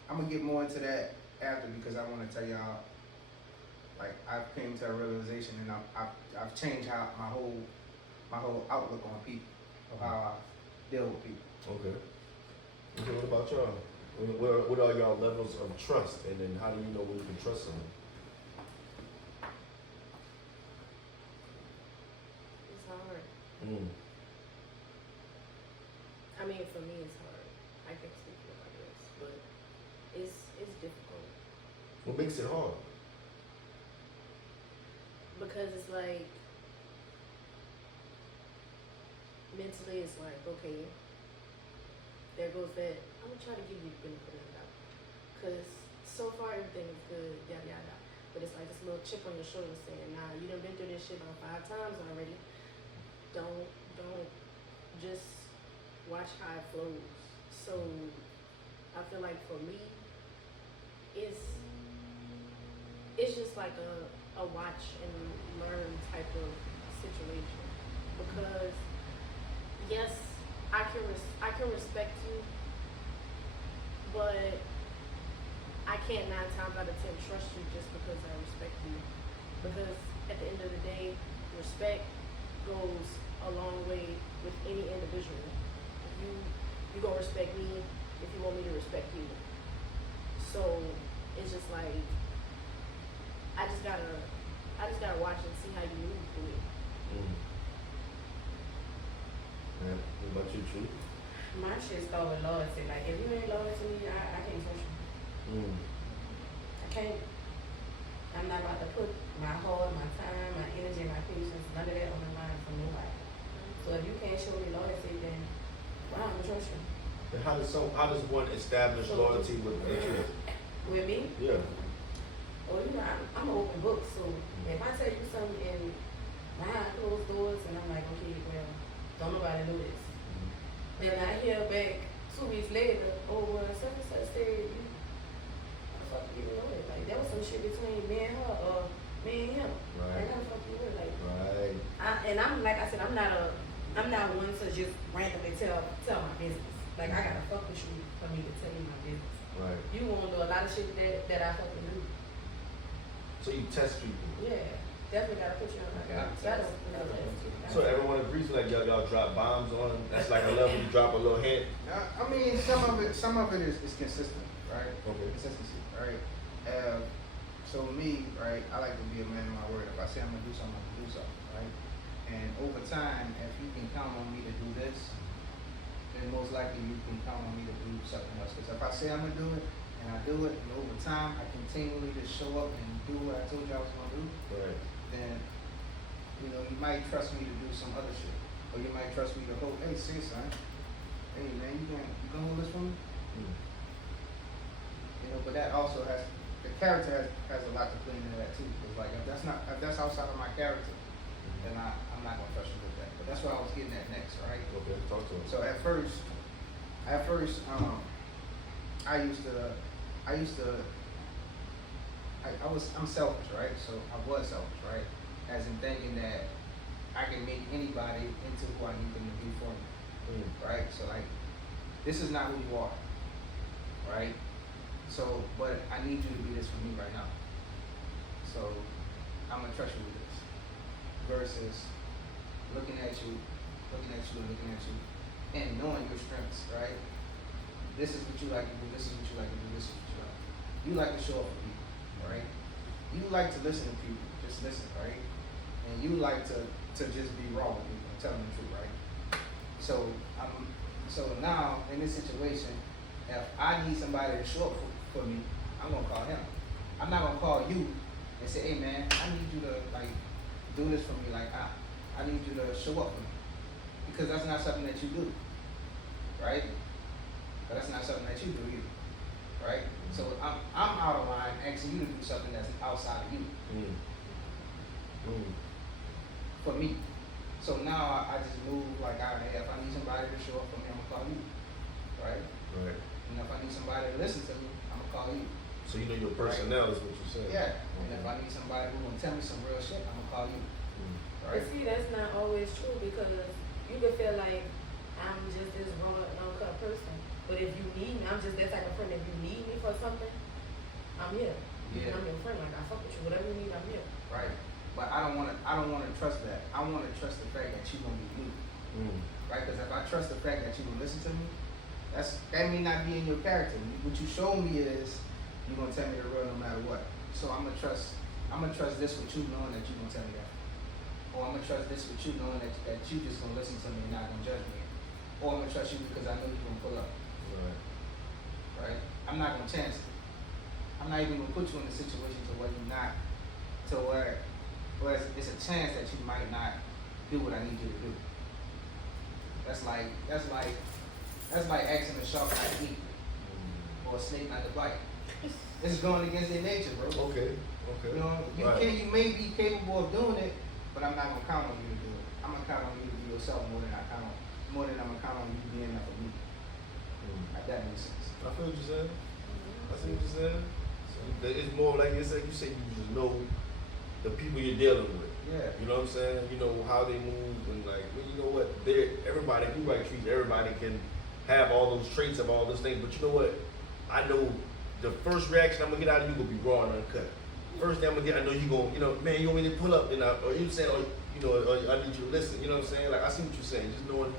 I'm gonna get more into that after because I want to tell y'all. Like I've came to a realization and I've changed how my whole outlook on people, of how I deal with people. Okay. Okay, what about y'all? What are y'all levels of trust, and then how do you know when you can trust someone? It's hard. Mm. I mean, for me, it's hard. I can't speak for anybody else, but it's difficult What makes it hard? because it's like mentally, it's like okay, there goes that. I'm gonna try to give you the benefit of the doubt because so far everything is good, yada yada. But it's like this little chip on your shoulder saying, "Nah, you done been through this shit about 5 times already. Don't just watch how it flows." So I feel like for me, it's just like a watch and learn type of situation because yes, I can respect you, but I can't 9 times out of 10 trust you just because I respect you. Because at the end of the day, respect goes a long way with any individual. You gonna respect me if you want me to respect you. So it's just like I just gotta watch and see how you move through it. Mm. Yeah. What about you, Truth? My shit start with loyalty. Like, if you ain't loyal to me, I can't trust you. Mm. I can't. I'm not about to put my heart, my time, my energy, my patience, none of that on the line for nobody. So if you can't show me loyalty, then why don't I trust you? And how does one establish loyalty with Truth? With me? Yeah. Well, you know, I'm an open book, so if I tell you something in behind closed doors and I'm like, okay, well, don't nobody know this. Then I hear back 2 weeks later, oh, well, such and such said, you, how the fuck you know it? Like, there was some shit between me and her, or me and him. Right. Like, how the fuck you know it? Like, Right. and I'm, like I said, I'm not one to just randomly tell my business. Like, I gotta fuck with you for me to tell you my business. Right. You won't do a lot of shit that I fucking do. So you test people. Yeah, definitely gotta put you on my Yeah. gotta So everyone agrees like y'all drop bombs on them. That's like a level you drop a little hint. I mean, some of it is consistent, right? Okay. Consistency, right? So me, right, I like to be a man of my word. If I say I'm gonna do something, I'm gonna do something, right? And over time, if you can count on me to do this, then most likely you can count on me to do something else. Because if I say I'm gonna do it, and I do it, and over time I continually just show up and do what I told you I was gonna do, Right. then you know you might trust me to do some other shit, or you might trust me to hold. Hey, see, son. Hey, man, you gonna hold this for me? Mm. You know, but that also the character has a lot to play into that too. Because like if that's outside of my character, then I'm not gonna trust you with that. But that's what I was getting at next, right? Okay, talk to him. So at first, I'm selfish, right? So I was selfish, right? As in thinking that I can make anybody into who I need them to be for me, right? So like, this is not who you are, right? So, but I need you to be this for me right now. So I'm gonna trust you with this, versus looking at you, and knowing your strengths, right? This is what you like to do, this is what you like to do, this is what you like to do. You like to show up for people, right? You like to listen to people, just listen, right? And you like to just be raw with people and tell them the truth, right? So now in this situation, if I need somebody to show up for me, I'm gonna call him. I'm not gonna call you and say, hey man, I need you to like do this for me, like I need you to show up for me. Because that's not something that you do, right? But that's not something that you do either, right? So I'm out of line asking you to do something that's outside of you. For me. So now I just move like, all right, if I need somebody to show up for me, I'm gonna call you, right? Right. And if I need somebody to listen to me, I'm gonna call you. So you know your personnel is what you said. Yeah. And if I need somebody who's gonna tell me some real shit, I'm gonna call you, right? But see, that's not always true because you can feel like I'm just this raw and uncut person. But if you need me, I'm just that type of friend. If you need me for something, I'm here. Yeah. And I'm your friend. Like I fuck with you. Whatever you need, I'm here. Right. But I don't wanna trust that. I wanna trust the fact that you gonna be me. Right? Because if I trust the fact that you gonna listen to me, that may not be in your character. What you show me is you gonna tell me the real no matter what. So I'm gonna trust this with you knowing that you gonna tell me that. Or I'm gonna trust this with you knowing that you just gonna listen to me and not gonna judge me. Or I'm gonna trust you because I know you're gonna pull up. Right? I'm not gonna chance it. I'm not even gonna put you in a situation to where you're not, to where it's a chance that you might not do what I need you to do. That's like asking a shark not to eat or a snake not to bite. It's going against their nature, bro. Okay. You know, you may be capable of doing it, but I'm not gonna count on you to do it. I'm gonna count on you to be yourself more than I'm gonna count on you being enough for me. If that makes sense. I feel what you're saying. I see what you're saying. So it's more like you said, you just know the people you're dealing with. Yeah. You know what I'm saying? You know how they move and like, well, you know what? Everybody treats everybody can have all those traits of all those things, but you know what? I know the first reaction I'm gonna get out of you gonna be raw and uncut. First thing I'm gonna get, I know you gonna, man, you want me to pull up, or you saying, or I need you to listen. You know what I'm saying? Like I see what you're saying. Just knowing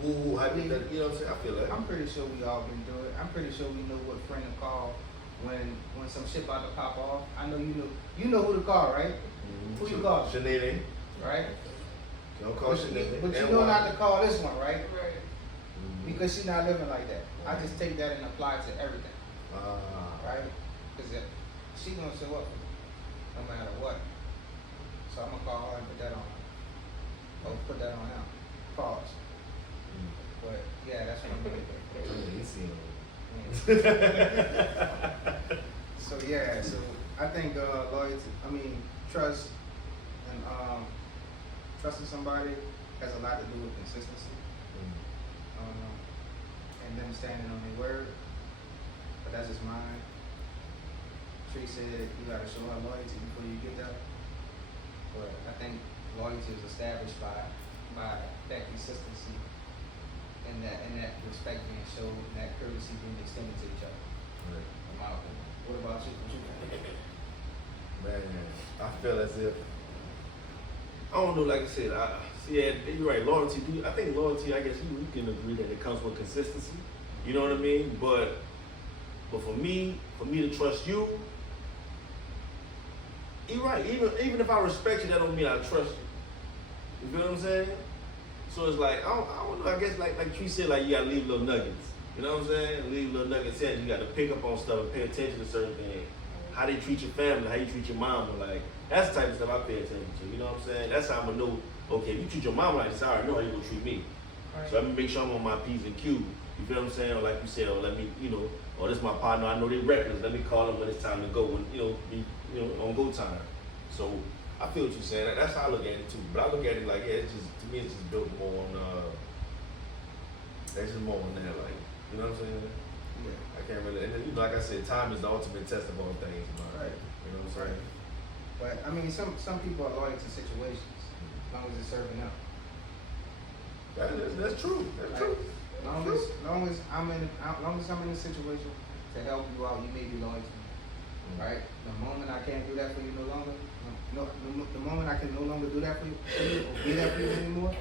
who, how you know what I'm saying? I feel that. I'm pretty sure we all been through it. I'm pretty sure we know what friend to call when some shit about to pop off. I know you know who to call, right? Who you call? Sinead. Right? Don't call Sinead. But you know not to call this one, right? Right. Because she's not living like that. I just take that and apply it to everything. Right? Because she gonna show up no matter what. So I'm gonna call her and put that on her. Or put that on him. Pause. But yeah, that's what I'm doing. So yeah, so I think loyalty, trust and trusting somebody has a lot to do with consistency. And them standing on their word. But that's just mine. Tree said you gotta show her loyalty before you get there. But I think loyalty is established by that consistency and that respect being shown and that courtesy being extended to each other. Right. In my opinion. What about you? What you think? Man, I feel as if I don't know. Like I said, you're right. Loyalty. I think loyalty. I guess we can agree that it comes with consistency. You know what I mean? But for me to trust you, you're right. Even if I respect you, that don't mean I trust you. You feel what I'm saying? So it's like I don't know. I guess like Tree said, like you gotta leave little nuggets. You know what I'm saying? Leave little nuggets in. You gotta pick up on stuff and pay attention to certain things. How they treat your family, how you treat your mama, like that's the type of stuff I pay attention to. You know what I'm saying? That's how I'm gonna know. Okay, if you treat your mama like this, I already know how you gonna treat me. Right. So let me make sure I'm on my P's and Q's. You feel what I'm saying? Or like you said, or let me, or this is my partner. I know they reckless. Let me call them when it's time to go. When be on go time. So I feel what you're saying. That's how I look at it too. But I look at it like it's just to me it's just built more on. It's just more on that, like you know what I'm saying? Yeah. I can't really. And then, like I said, time is the ultimate test of all things. Right. You know what I'm saying? But some people are loyal to situations as long as it's serving them. That's true. That's true. Long as I'm in a situation to help you out, you may be loyal to me. Right? The moment I can't do that for you no longer, the moment I can no longer do that for you or be that for you anymore,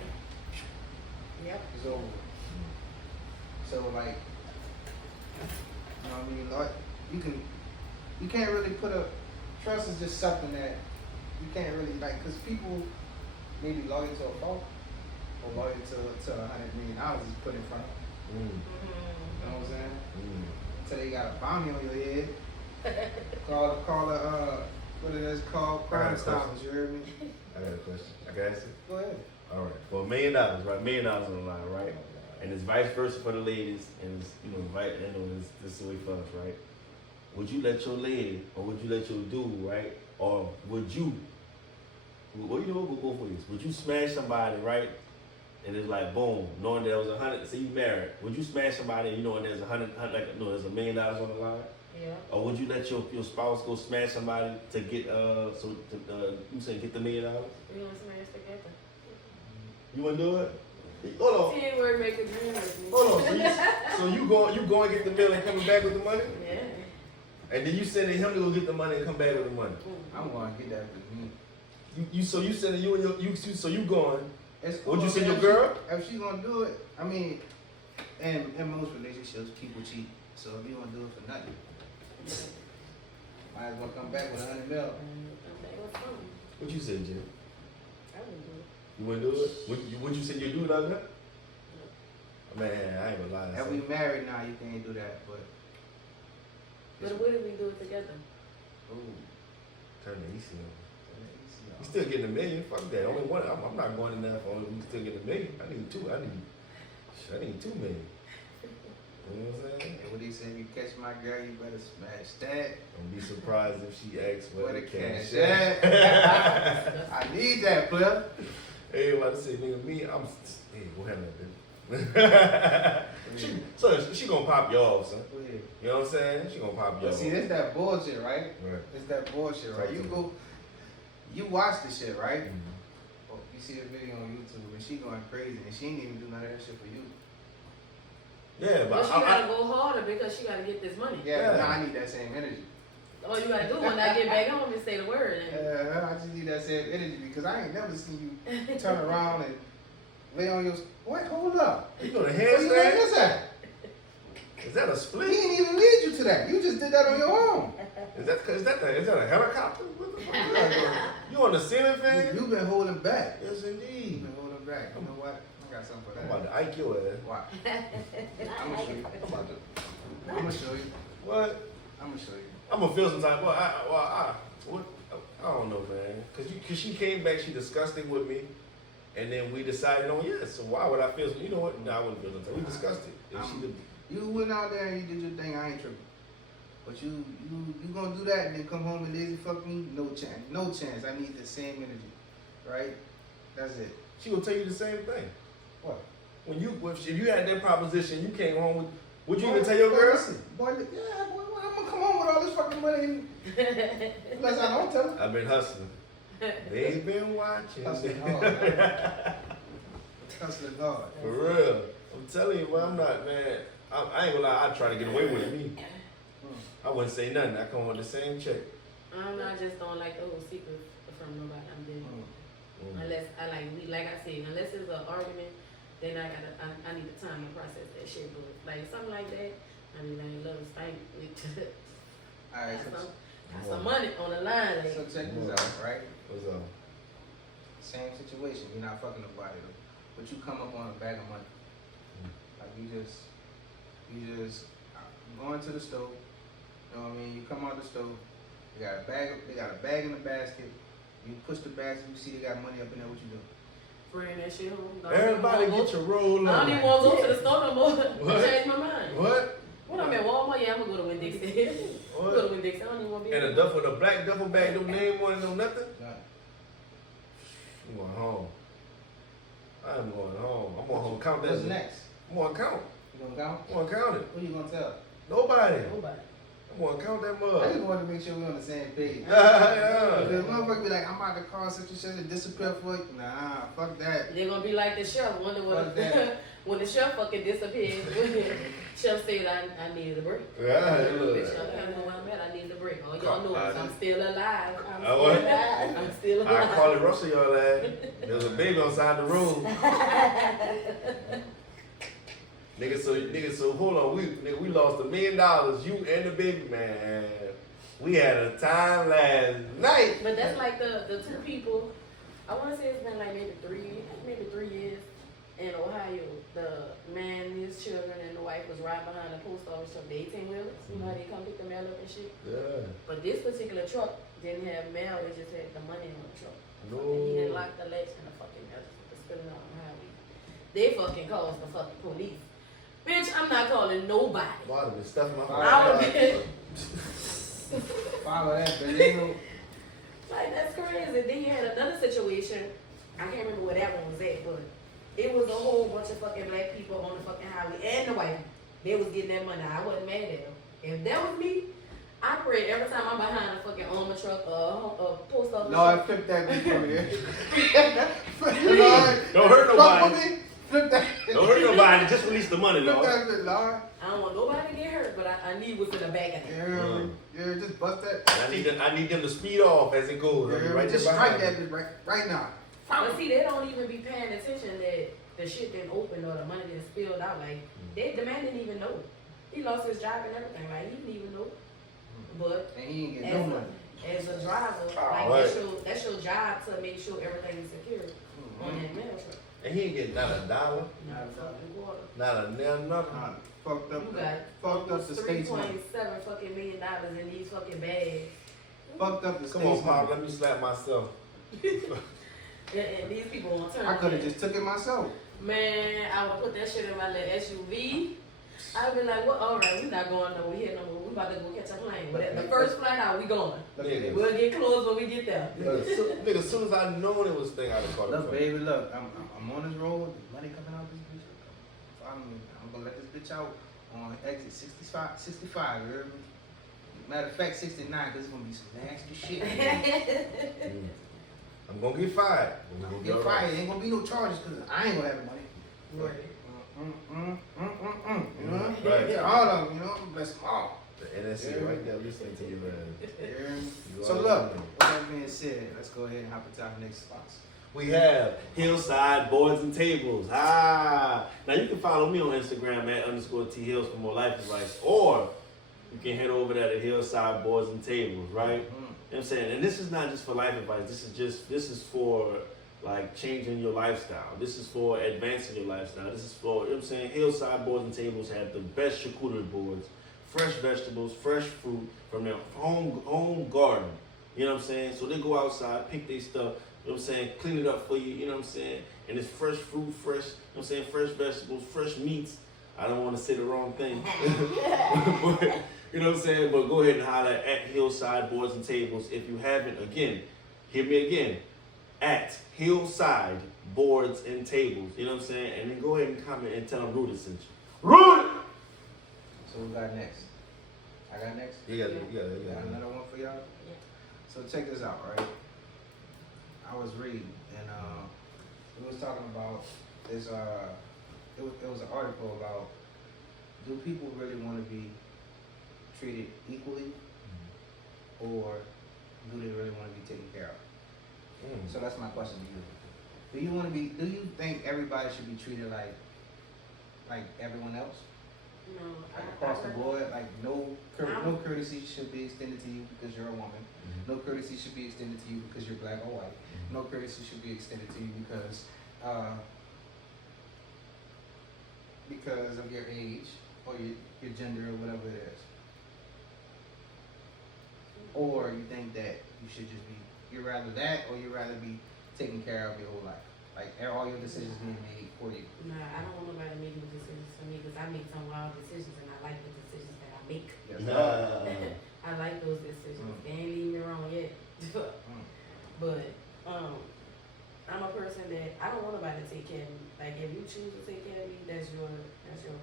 Yep. it's over. So like, you can't really put trust is just something that you can't really because people may be loyal to a fault or loyal to $100 million is put in front of them. You know what I'm saying? Until they got a bounty on your head. Call what it is called Crime Stoppers, you heard me? I got a question. I can ask it? Go ahead. All right. For $1 million, right? $1 million on the line, right? And it's vice versa for the ladies, and it's, this is the way for us, right? Would you let your lady, or would you let your dude, right? Or would you, we'll go both ways. Would you smash somebody, right? And it's like, boom, knowing there was 100, say you married, would you smash somebody and knowing there's there's $1 million on the line? Yeah. Or would you let your spouse go smash somebody to get, you say get the $1 million? We want somebody to together. You wanna do it? Hold on. Teamwork make a dream work. Hold on. So you go and get the meal and coming back with the money? Yeah. And then you sending him to go get the money and come back with the money. I'm going to get that for me. So you sending you and your so you going? It's cool. Would you send your If girl? If she gonna do it, I mean, in most relationships, people cheat. So if you gonna do it for nothing, might as well come back with 100 mil. What you said, Jim? I wouldn't do it. You wouldn't do it? Would you say you'd do it like that? Man, I ain't gonna lie. If we married now, you can't do that, but. But what if we do it together? Ooh. Turn the AC on. You still getting $1 million? Fuck that. Only one. I'm not going in there for only we still getting $1 million. I need two. I need $2 million. You know what I'm saying? And what he said, you catch my girl, you better smash that. Don't be surprised if she asks Where where the the cash cash at? I need that, player. Hey, about to say, nigga, me, hey, go ahead, man. So she gonna pop you off, son. Go ahead. You know what I'm saying? She gonna pop you But off. see, that's that bullshit, right? Right. It's that bullshit, right? You watch the shit, right? Mhm. Oh, you see the video on YouTube and she going crazy and she ain't even do none of that shit for you. Yeah, But but she gotta go harder because she gotta get this money. Yeah, but now I need that same energy. All you gotta do when I get back home is say the word. And I just need that same energy because I ain't never seen you turn around and lay on your. What? Hold up. you doing a Where you doing handstand? this at? Is that a He split? didn't even lead you to that. You just did that on your own. Is that a helicopter? What the fuck you got going on? You on the ceiling fan? You've been holding back. Yes, You've indeed. been holding back. You know what? I got something for I'm that. about to ike your ass. Watch. I'm gonna show you. I'm gonna show you. What? I'm gonna show you. I'm gonna feel some type. I don't know, man. Cause she came back, she discussed it with me, and then we decided on yes. So why would I feel? You know what? No, I wouldn't feel some type. We discussed it. And she did. You went out there and you did your thing. I ain't tripping. But you gonna do that and then come home and lazy fuck me? No chance. No chance. I need the same energy, right? That's it. She will tell you the same thing. What? If you had that proposition, you came home with. Would you even tell your girl? Listen, boy, yeah, boy, I'm gonna come home with all this fucking money unless I don't tell her. I've been hustling. They've been watching. Hustling hard. Hustling hard. For real. I'm telling you, man, I'm not, man. I ain't gonna lie, I try to get away with it, me. I wouldn't say nothing. I come with the same check. I just don't like those secrets from nobody. I'm dead. Unless like I said, unless it's an argument, then I need the time to process that shit. But like something like that, I mean, I love to thank Alright, got some money on the line. Like, so check this out, right? What's up? Same situation. You're not fucking nobody though, but you come up on a bag of money. Like you just going to the stove. You know what I mean? You come out the stove. They got a bag in the basket. You push the basket. You see they got money up in there. What you do? bring that shit home. Everybody get your roll on. I don't even want to go to the store no more. What? I changed my mind. What? When I'm at Walmart, yeah, I'm gonna go to Winn-Dixie. What? Go to Winn-Dixie. I don't even want to be And a duffel, the black duffel bag, no name on it, no nothing. I'm going home. I'm going home. I'm going home. Count that. What's next? I'm going to count. You gonna count? I'm going to count it. Who you gonna tell? Nobody. Nobody. I'm going to count that I mug. just wanted to make sure we're on the same page. Yeah. The motherfucker be like, I'm about to call such and such and disappear for you. Nah, fuck that. They're gonna be like the chef. Wonder what Fuck that. when the chef fucking disappeared. Chef said I needed a break. Yeah. Bitch, I know where I'm at. I need a break. All y'all know is I'm still alive. I'm still I alive. call it Russell, y'all ass. There was a baby outside the room. Nigga, so hold on, we lost $1 million, you and the baby, man. We had a time last night. But that's like the two people. I want to say it's been like maybe 3 years in Ohio. The man, his children, and the wife was riding behind the post office truck, the 18-wheelers. You know how they come pick the mail up and shit. Yeah. But this particular truck didn't have mail. It just had the money on the truck. No. And he didn't lock the latch and the fucking mail was spilling out on the highway. They fucking called the fucking police. Bitch, I'm not calling nobody. Why did stuff in my I would be Follow that, but they know. like, that's crazy. Then you had another situation. I can't remember where that one was at, but it was a whole bunch of fucking black people on the fucking highway and the white. They was getting that money. I wasn't mad at them. If that was me, I pray every time I'm behind a fucking Oma truck or a post office. No, I flipped that before there. Don't hurt nobody. Fuck with me. Flip that. Don't hurt nobody. Just release the money, Flip Lord. that bit, Lord. I don't want nobody to get hurt, but I need what's in the back of it. Yeah, just bust that. I need them to speed off as it goes. Yeah, Right just there strike behind that you. bit right now. But see, they don't even be paying attention that the shit didn't open or the money didn't spilled out. Like, the man didn't even know. He lost his job and everything. Like, he didn't even know. But And he ain't getting no money. as a driver, like, that's your job to make sure everything is secure on that mail truck. And he ain't getting not $1, Not a fucking quarter. not a nail, nothing. Fucked up. You got Fucked up the state's money. $3.7 fucking million in these fucking bags. Fucked up the Come on, state's Pop, money. let me slap myself. And these people won't turn. I could have just took it myself. Man, I would put that shit in my little SUV. I'd be like, well, all right, we not going nowhere here no more. We about to go catch a plane. But at the first flight out, we going. Nigga, We'll get close when we get there. nigga, as soon as I known it was thing, I'd have called Look, it. baby, look. I'm on this road. The money coming out this bitch. I'm gonna let this bitch out on exit 65. You heard me? Matter of fact, 69, because it's gonna be some nasty shit. I'm gonna get fired. I'm gonna get fired. Ain't gonna be no charges because I ain't gonna have the money. Right. You know? Right. All of them, you know? Bless them all. The NSC right there listening to you, man. Yeah. So look, with that being said, let's go ahead and hop into our next spots. We have Hillside Boards and Tables. Now you can follow me on Instagram at _THills for more life advice, or you can head over there to Hillside Boards and Tables, right? You know what I'm saying? And this is not just for life advice. This is for like changing your lifestyle. This is for advancing your lifestyle. This is for, you know what I'm saying? Hillside Boards and Tables have the best charcuterie boards, fresh vegetables, fresh fruit from their home garden. You know what I'm saying? So they go outside, pick their stuff, you know what I'm saying? Clean it up for you, you know what I'm saying? And it's fresh fruit, fresh, you know what I'm saying? Fresh vegetables, fresh meats. I don't want to say the wrong thing. But, you know what I'm saying? But go ahead and holler at Hillside Boards and Tables. If you haven't, again, hear me again, at Hillside Boards and Tables. You know what I'm saying? And then go ahead and comment and tell them Rudy sent you. Rudy! So we got next. I got next? Yeah. Got another one for y'all? Yeah. So check this out, right? I was reading and it was talking about this it was an article about, do people really want to be treated equally, or do they really want to be taken care of? So that's my question to you. Do you think everybody should be treated like everyone else? No, Like across the board, like no courtesy should be extended to you because you're a woman. No courtesy should be extended to you because you're black or white. No courtesy should be extended to you because of your age or your gender or whatever it is. Or you think that you should just be, you'd rather that, or you'd rather be taken care of your whole life? Like all your decisions being made for you. Nah, I don't want nobody making decisions for me because I make some wild decisions and I like the decisions that I make. Yes. I like those decisions. They ain't leave me wrong yet. But I'm a person that I don't want nobody to take care of me. Like if you choose to take care of me, that's your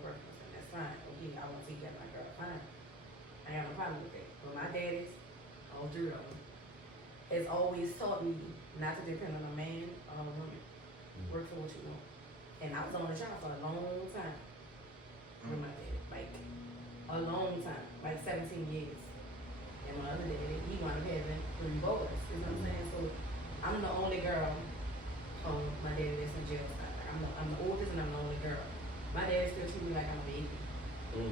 preference and that's fine. Okay, I want to take care of my girl. Fine. I got no problem with that. But my daddies, all three of them, has always taught me not to depend on a man or a woman. Work for what you want. And I was on the job for a long time with my dad. Like a long time. Like 17 years. And my other daddy, he wound up having 3 boys. You know what I'm saying? So I'm the only girl on my daddy that's in jail. I'm the oldest and I'm the only girl. My dad still treats me like I'm a baby.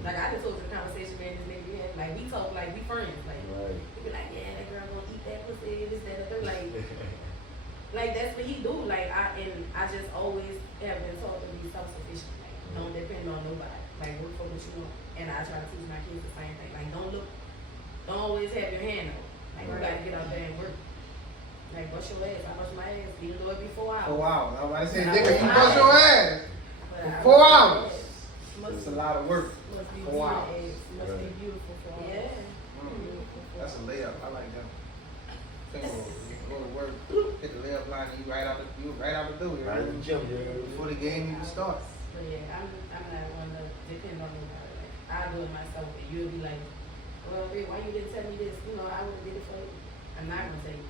Like I just told you the conversation man this nigga had. Like we talk like we friends. Like he be like, yeah, that girl gonna eat that pussy, this, that, and that. Like that's what he do. Like I just always have been taught to be self-sufficient. Like don't depend on nobody. Like work for what you want. And I try to teach my kids the same thing. Like don't always have your hand out. Like you gotta get out there and work. Like bust your ass. I bust my ass. Even though it be 4 hours. 4 hours. I was about to say, nigga, you bust your ass. For 4 hours. It's a lot of work. Must be 4 hours. Must be beautiful for all. Yeah. That's a layup. I like that. Go to work, hit the layup line, and you right out the door. Right in the gym, before the game even starts. But yeah, I'm not one to depend on nobody. Like I'll do it myself, and you'll be like, well, Rick, why you didn't tell me this? You know, I would have did it for you. I'm not gonna tell you.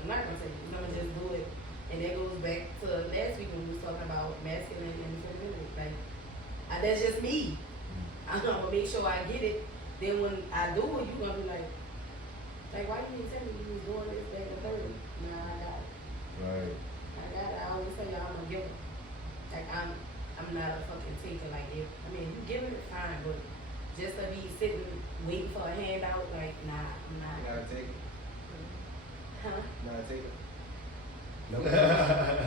I'm not gonna tell you. I'm gonna just do it And that goes back to last week when we was talking about masculine and femininity. Like, that's just me. I'm gonna make sure I get it. Then when I do it, you gonna be like, why you didn't tell me you was doing this, that, and the third? Nah, I got it. Right. I got it. I always tell y'all I'm a giver. Like, I'm not a fucking taker. Like, if, I mean, you giving it fine, but just to be sitting, waiting for a handout, like, nah, I'm not. You gotta take it. Huh? You gotta take it.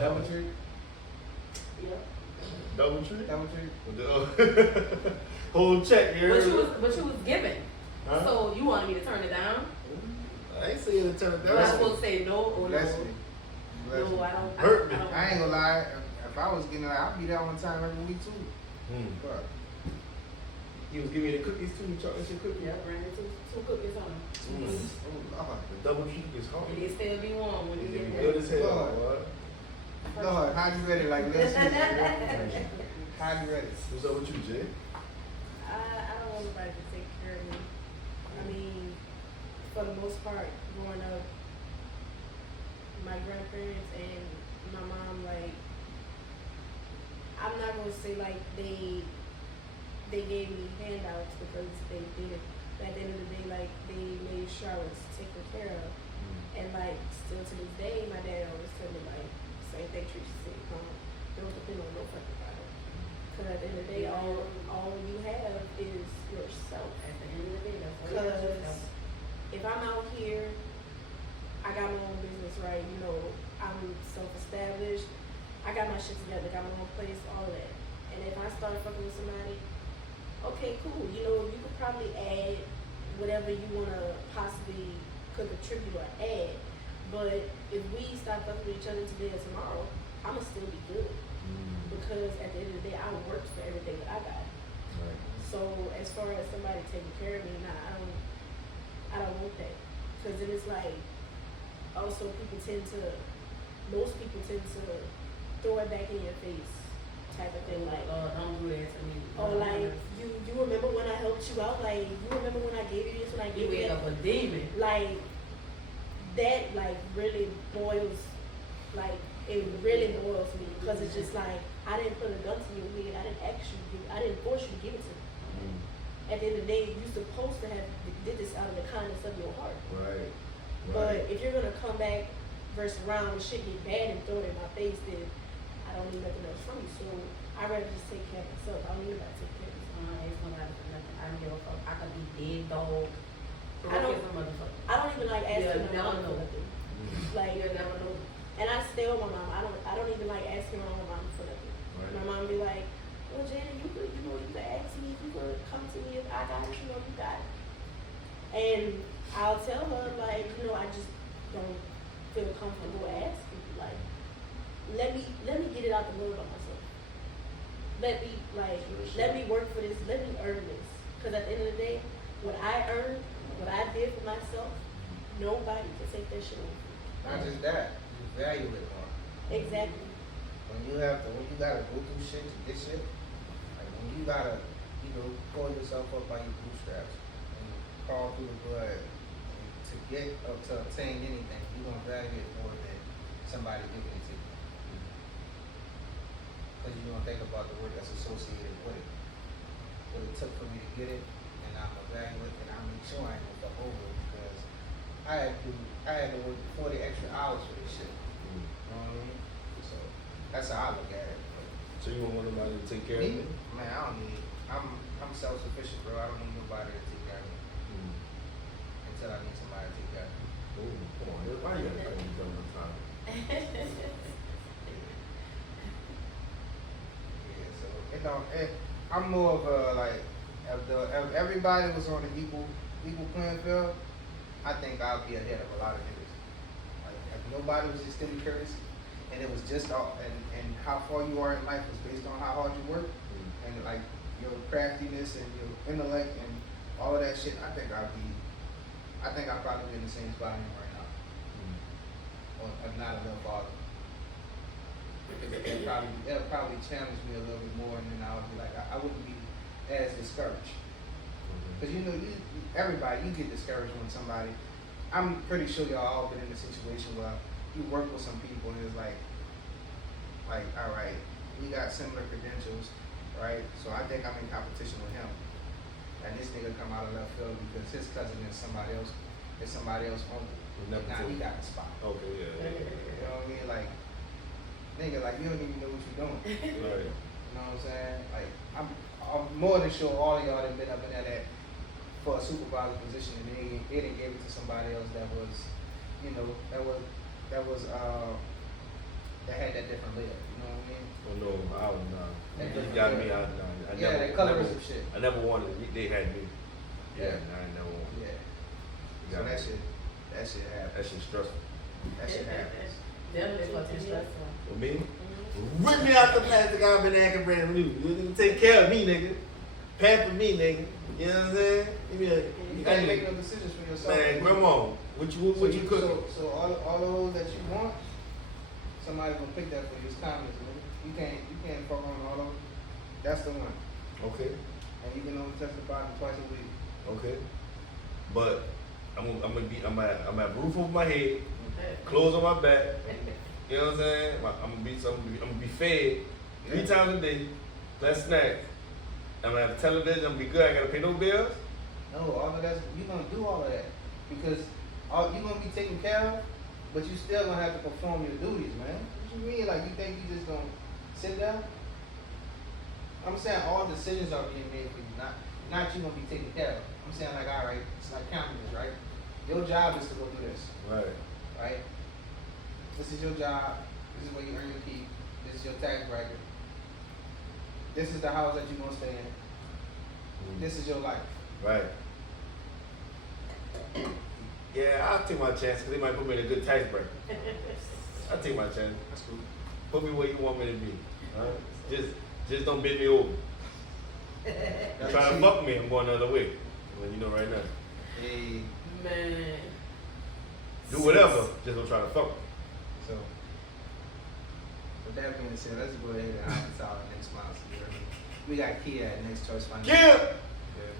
Double trick. Yep. Double trick? Double trick. Whole check here. But you was giving. Huh? So you wanted me to turn it down? I ain't saying to turn it Was I down. supposed to say no or no? Bless me. Bless me. No, I don't. Hurt me. I ain't gonna lie. If I was getting it, I'd be there on time every week too. But He was giving you the cookies too, chocolate chip cookies. Yeah, bring me two cookies on them. oh Lord, The double trick is hard. And it still be warm when you It's get good there. as hell, Lord. boy. Lord, how you ready? Like this? How you ready? What's up with you, Jay? I don't want nobody to take care of me. I mean, for the most part, growing up, my grandparents and my mom, like, I'm not gonna say like they gave me handouts because they did it. But at the end of the day, like, they made sure I was taken care of. And like, still to this day, my dad always tell me like, same thing Trisha said, don't depend on no fucking body. Cause at the end of the day, all you have is yourself. At the end of the day, that's all you have to Cause do. if I'm out here, I got my own business, right? You know, I'm self-established. I got my shit together, got my own place, all that. And if I start fucking with somebody, okay, cool. You know, you could probably add whatever you wanna possibly could contribute or add. But if we stop fucking with each other today or tomorrow, I'ma still be good. Because at the end of the day, I worked for everything that I got. Right. So as far as somebody taking care of me, nah, I don't want that. Because then it's like, also most people tend to throw it back in your face type of thing. Like, Don't do that to me. oh, like, you remember when I helped you out? Like, you remember when I gave you this, when I You gave you wake that? up a demon. Like, that, like, really boils, like, it really boils me. Because it's just like, I didn't put a gun to your head. I didn't ask you, I didn't force you to give it to me. At the end of the day, you're supposed to have did this out of the kindness of your heart. Right. But if you're gonna come back, verse around, and shit get bad and throw it in my face, then I don't need nothing else from you. So I'd rather just take care of myself. I don't need nobody to take care of me. It's nobody for nothing. I don't give a fuck. I could be dead dog. I don't- Give a motherfucker. I don't even like asking Yeah, my never mom for know. nothing. Like, You never know. and I stay with my mom. I don't even like asking my own mom for nothing. Right. My mom be like, well, Janet, you could ask me, you could come to me if I got it, you got it. And I'll tell her, like, I just don't feel comfortable asking. Like, let me get it out the mud by myself. Let me work for this. Let me earn this. Because at the end of the day, what I earned, what I did for myself, nobody can take that shit away. Not just that, you value it more. Exactly. When you gotta go through shit to get shit, like when you gotta, pull yourself up by your bootstraps and crawl through the blood to get up to obtain anything, you're gonna value it more than somebody giving it to you. Because you're gonna think about the work that's associated with it. What it took for me to get it, and I'm gonna value it, and I'll make sure I ain't gonna fuck over it because I had to work 40 extra hours for this shit. You know what I mean? So that's how I look at it. So you want somebody to take care of Me? you? Man, I don't need. I'm self-sufficient, bro. I don't need nobody to take care of me until I need somebody to take care of me. Ooh, come on. Why you gotta cut me down the time? Yeah, so I'm more of a like if everybody was on an equal playing field, I think I'd be ahead of a lot of niggas. Like if nobody was just still curious, and it was just all and how far you are in life was based on how hard you work and like your craftiness and your intellect and all of that shit. I think I'd probably be in the same spot I'm in right now, or if not a little farther. It'll probably challenge me a little bit more, and then I'll be like, I wouldn't be as discouraged. Because everybody, you get discouraged when somebody, I'm pretty sure y'all all been in a situation where you work with some people and it's like, like, all right, we got similar credentials, right? So I think I'm in competition with him. And this nigga come out of left field because his cousin is somebody else uncle. And now he got the spot. Okay, yeah. You know what I mean? Like, nigga, like you don't even know what you're doing. Right. You know what I'm saying? Like, I'm more than sure all of y'all done been up in that for a supervisor position, and they didn't give it to somebody else that was, you know, that had that different layer. You know what I mean? Oh no, I don't know. That You different got layer. me out now. Yeah, that colorism shit. I never wanted it. They had me. Yeah. I never wanted it. Yeah. So that shit happens. That shit stressful. That shit happens. Definitely fucking stressful. For me? Mm-hmm. Rip me out the plastic I've been acting brand new. You nigga take care of me, nigga. Pamper me, nigga. You know what I'm saying? You can't make no decisions for yourself. Man, grandma, what you cooking? So all the hoes that you want, somebody gonna pick that for you. It's timeless, nigga. You can't fuck on all of them. That's the one. Okay. And you can only testify them twice a week. Okay. But I'm at roof over my head, clothes on my back. You know what I'm saying? I'm gonna be fed 3 times a day, plus snacks. I'm gonna have television. I'm gonna be good. I gotta pay no bills. No, all of that, you're gonna do all of that. Because you're gonna be taken care of, but you still gonna have to perform your duties, man. What you mean? Like, you think you just gonna sit down? I'm saying all decisions are being made for you, not you gonna be taken care of. I'm saying, like, all right, it's like counting, right? Your job is to go do this, Right. right? This is your job. This is where you earn your keep. This is your tax bracket. This is the house that you're gonna stay in. This is your life. Right. Yeah, I'll take my chance because they might put me in a good tax bracket. I'll take my chance. That's cool. Put me where you want me to be. Right? Just don't bend me over. You try to fuck me, I'm going the other way. Well, you know right now. Hey, Man. Do whatever, just don't try to fuck me. so with that being said, let's go ahead and hop into our next milestone. We got Kia at Next Choice Financial. Yeah!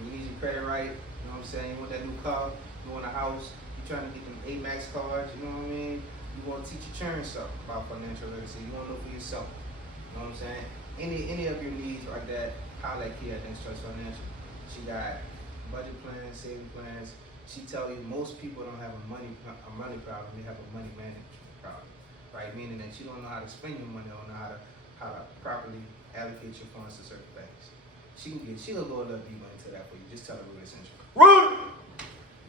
You need your credit right, you know what I'm saying? You want that new car, you want a house, you trying to get them Amex cards, you know what I mean? You want to teach your children stuff about financial literacy, you want to know for yourself, you know what I'm saying? Any of your needs like that, holla at Kia at Next Choice Financial. She got budget plans, saving plans. She tell you most people don't have a money problem, they have a money management problem, right? Meaning that you don't know how to spend your money, don't know how to properly allocate your funds to certain things. She'll go a little deeper into that for you. Just tell her Rudy sent you. Rude!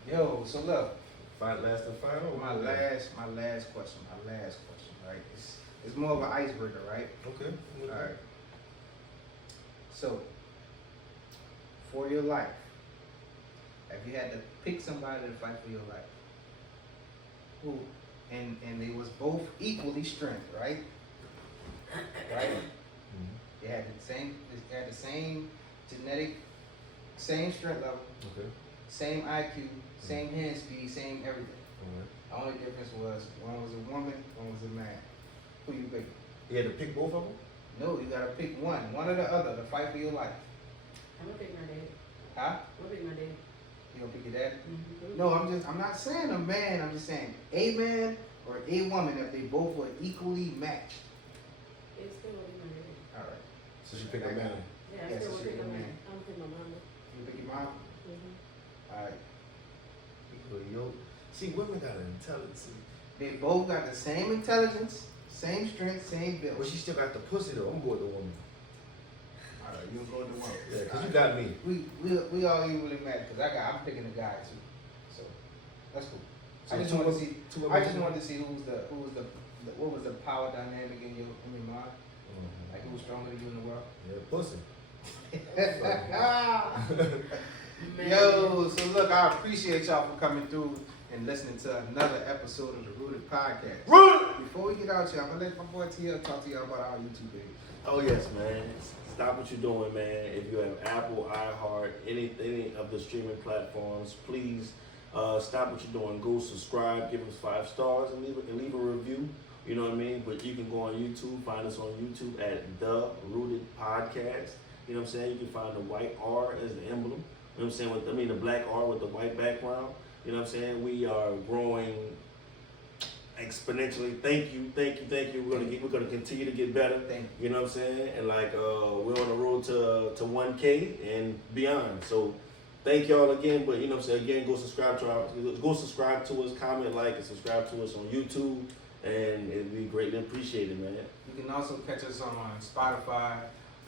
Yo, so look, Last and final? my last question, right? It's more of an icebreaker, right? Okay. All right. So, for your life, if you had to pick somebody to fight for your life, who? And they was both equally strength, right? Right? Mm-hmm. They had the same genetic, same strength level, Okay. same IQ, same hand speed, same everything. All right. The only difference was one was a woman, one was a man. Who you pick? You had to pick both of them? No, you gotta pick one or the other to fight for your life. I'm gonna pick my dad. Huh? I'm gonna pick my dad. You gonna pick your dad? Mm-hmm. No, I'm not saying a man, I'm just saying a man or a woman if they both were equally matched. It's still gonna be my dad. Alright. So she picked a man. Yeah, I Yes, still it's gonna pick your my man. man. I'm gonna pick my mama. You pick your mom? Mm-hmm. Alright. Yo, see, women got an intelligence. They both got the same intelligence, same strength, same build. But she still got the pussy though. I'm going with the woman. Alright, you gonna go with the one. Yeah, because you got me. We all equally mad because I'm picking a guy too. So that's cool. So I just two wanted to women- see two women- I just wanted to see what was the power dynamic in your mind? Like who was stronger than you in the world? Yeah, pussy. Yo, so look, I appreciate y'all for coming through and listening to another episode of the Rooted Podcast. Rooted! Before we get out here, I'm gonna let my boy TL talk to y'all about our YouTube page. Oh yes, man. Stop what you're doing, man. If you have Apple, iHeart, any of the streaming platforms, please stop what you're doing. Go subscribe, give us 5 stars, and leave a review. You know what I mean? But you can go on YouTube, find us on YouTube at The Rooted Podcast. You know what I'm saying? You can find the white R as the emblem. You know what I'm saying? The black R with the white background. You know what I'm saying? We are growing exponentially. Thank you. We're gonna continue to get better. Thank You know what I'm saying? And like we're on the road to 1K and beyond. So thank y'all again. But you know what I'm saying? Again, go subscribe to us, comment, like, and subscribe to us on YouTube. And it'd be greatly appreciated, man. You can also catch us on Spotify,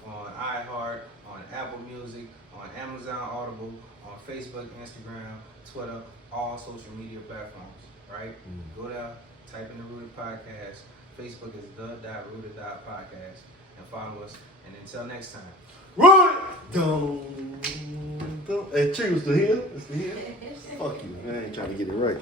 on iHeart, on Apple Music, on Amazon Audible, on Facebook, Instagram, Twitter, all social media platforms, right? Go there, type in the Rooted Podcast. Facebook is the.rooted.podcast, and follow us. And until next time. Rooted! Don't. Hey, Tree was still here? Fuck you. I ain't trying to get it right.